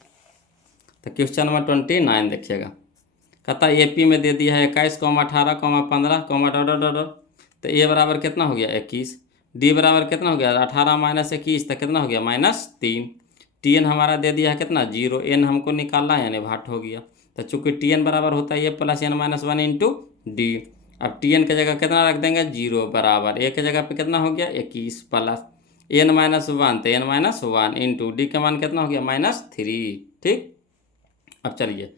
तो क्वेश्चन नंबर 29 देखिएगा। कहता एपी में दे दिया है 21, 18, 15, डॉट। तो ए बराबर कितना हो गया 21, डी बराबर कितना हो गया 18 माइनस 21 तो कितना हो गया -3। टी एन हमारा दे दिया है कितना 0, एन हमको निकालना है यानी भाट हो गया। तो चूंकि टी एन बराबर होता है a plus N minus 1 into D. अब टी एन की जगह कितना रख देंगे 0 बराबर ए की जगह पे कितना हो गया 21 प्लस एन माइनस 1 तो एन माइनस 1 इंटू डी का मान कितना हो गया -3। ठीक, अब चलिए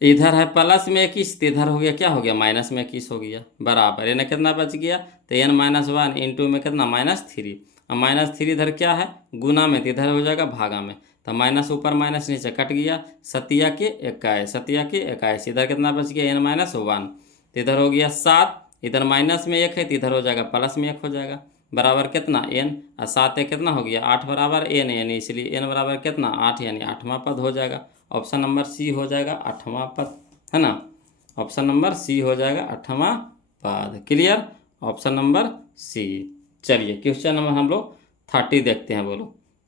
इधर है प्लस में 21 तो इधर हो गया क्या हो गया माइनस में 21 हो गया बराबर एन कितना बच गया तो एन माइनस 1 इंटू में कितना -3। अब -3 इधर क्या है गुना में तो इधर हो जाएगा भागा में। तो माइनस ऊपर माइनस नीचे कट गया, सतिया के 21 इधर कितना बच गया एन माइनस 1 तो इधर हो गया 7, इधर माइनस में 1 है तो इधर हो जाएगा प्लस में 1 हो जाएगा बराबर कितना एन। और 7 कितना हो गया 8 बराबर एन, यानी इसलिए एन बराबर कितना 8 यानी 8वां पद हो जाएगा। ऑप्शन नंबर सी हो जाएगा 8वां पद, है ना। ऑप्शन नंबर सी हो जाएगा 8वां पद। Clear, option number C. चलिए क्वेश्चन नंबर हम लोग 30 देखते हैं, बोलो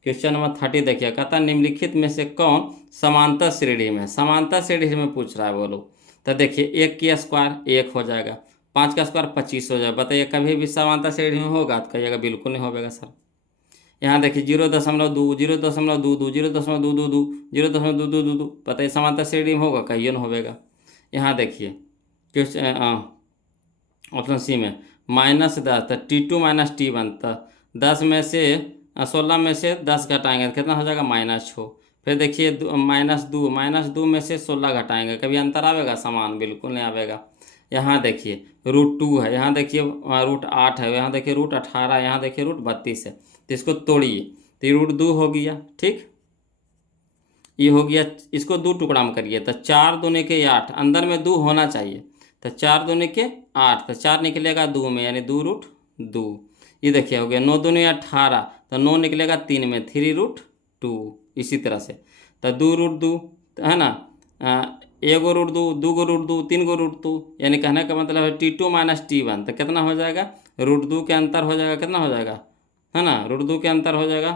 क्वेश्चन नंबर 30 देखिए। कहता निम्नलिखित में से कौन समांतर श्रेणी में, समांतर श्रेणी में पूछ रहा है, बोलो। तो देखिए 1 की स्क्वायर 1 हो जाएगा, 5 का स्क्वायर 25 हो जाएगा। बताइए कभी भी समांतर श्रेणी में होगा तो कहिएगा बिल्कुल नहीं होगा सर। यहाँ देखिए 0.2, 0.22, 0.222, 0.222, बताइए समांतर श्रेणी में होगा, कहिए ना होगा। यहाँ देखिए क्वेश्चन ऑप्शन सी में -10 तो T2 माइनस T1 तो 10 में से 16 में से 10 घटाएंगे तो कितना हो जाएगा -6। फिर देखिए -2 में से 16 घटाएंगे, कभी अंतर आवेगा समान, बिल्कुल नहीं आवेगा। यहाँ देखिए √2 है, यहाँ देखिए √8 है, यहाँ देखिए √18, यहाँ देखिए √32 है। तो इसको तोड़िए तो ये √2 हो गया, ठीक ये हो गया। इसको 2 टुकड़ा में करिए तो 4 दूने के 8, अंदर में 2 होना चाहिए तो 4 दूने के 8 तो 4 निकलेगा 2 में यानी 2√2। ये देखिए हो गया 9 दूने 18 तो 9 निकलेगा 3 में 3√2। इसी तरह से तो 2√2 है ना, 1 √2, 2 √2, 3 √2, यानी कहने का मतलब है T2 माइनस T1 तो कितना हो जाएगा √2 के अंतर हो जाएगा, कितना हो जाएगा है ना, √2 के अंतर हो जाएगा।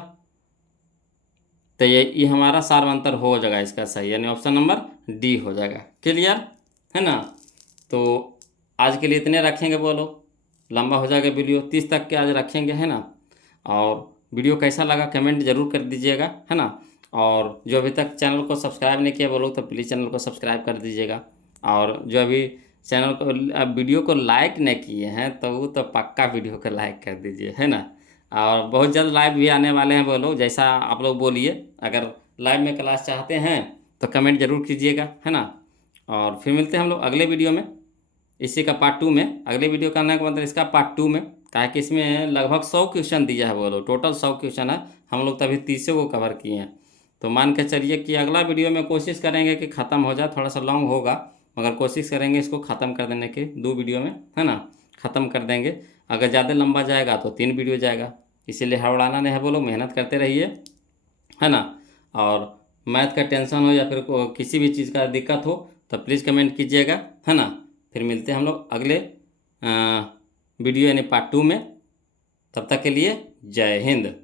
तो ये हमारा सार्वंतर हो जाएगा इसका सही, यानी ऑप्शन नंबर डी हो जाएगा। क्लियर है ना। तो आज के लिए इतने रखेंगे, बोलो लंबा हो जाएगा वीडियो, 30 तक के आज रखेंगे, है ना। और वीडियो कैसा लगा कमेंट जरूर कर दीजिएगा, है ना। और जो अभी तक चैनल को सब्सक्राइब नहीं किया बोलो तो प्लीज़ चैनल को सब्सक्राइब कर दीजिएगा। और जो अभी चैनल को वीडियो को लाइक नहीं किए हैं तो वो तो पक्का वीडियो को लाइक कर दीजिए, है ना। और बहुत जल्द लाइव भी आने वाले हैं, बोलो जैसा आप लोग बोलिए। अगर लाइव में क्लास चाहते हैं तो कमेंट जरूर कीजिएगा, है ना। और फिर मिलते हैं हम लोग अगले वीडियो में, इसी का पार्ट 2 में। अगले वीडियो करने का मतलब इसका पार्ट 2 में, कहा कि इसमें लगभग 100 क्वेश्चन दिया है, बोलो टोटल 100 क्वेश्चन है, हम लोग तभी 30 को कवर किए हैं। तो मान के चलिए कि अगला वीडियो में कोशिश करेंगे कि ख़त्म हो जाए, थोड़ा सा लॉन्ग होगा मगर कोशिश करेंगे इसको ख़त्म कर देने की, 2 वीडियो में, है ना, ख़त्म कर देंगे। अगर ज़्यादा लंबा जाएगा तो 3 वीडियो जाएगा, इसीलिए हड़बड़ाना नहीं है, बोलो मेहनत करते रहिए, है ना। और मैथ का टेंशन हो या फिर किसी भी चीज़ का दिक्कत हो तो प्लीज़ कमेंट कीजिएगा, है ना। फिर मिलते हैं हम लोग अगले वीडियो यानी पार्ट 2 में। तब तक के लिए जय हिंद।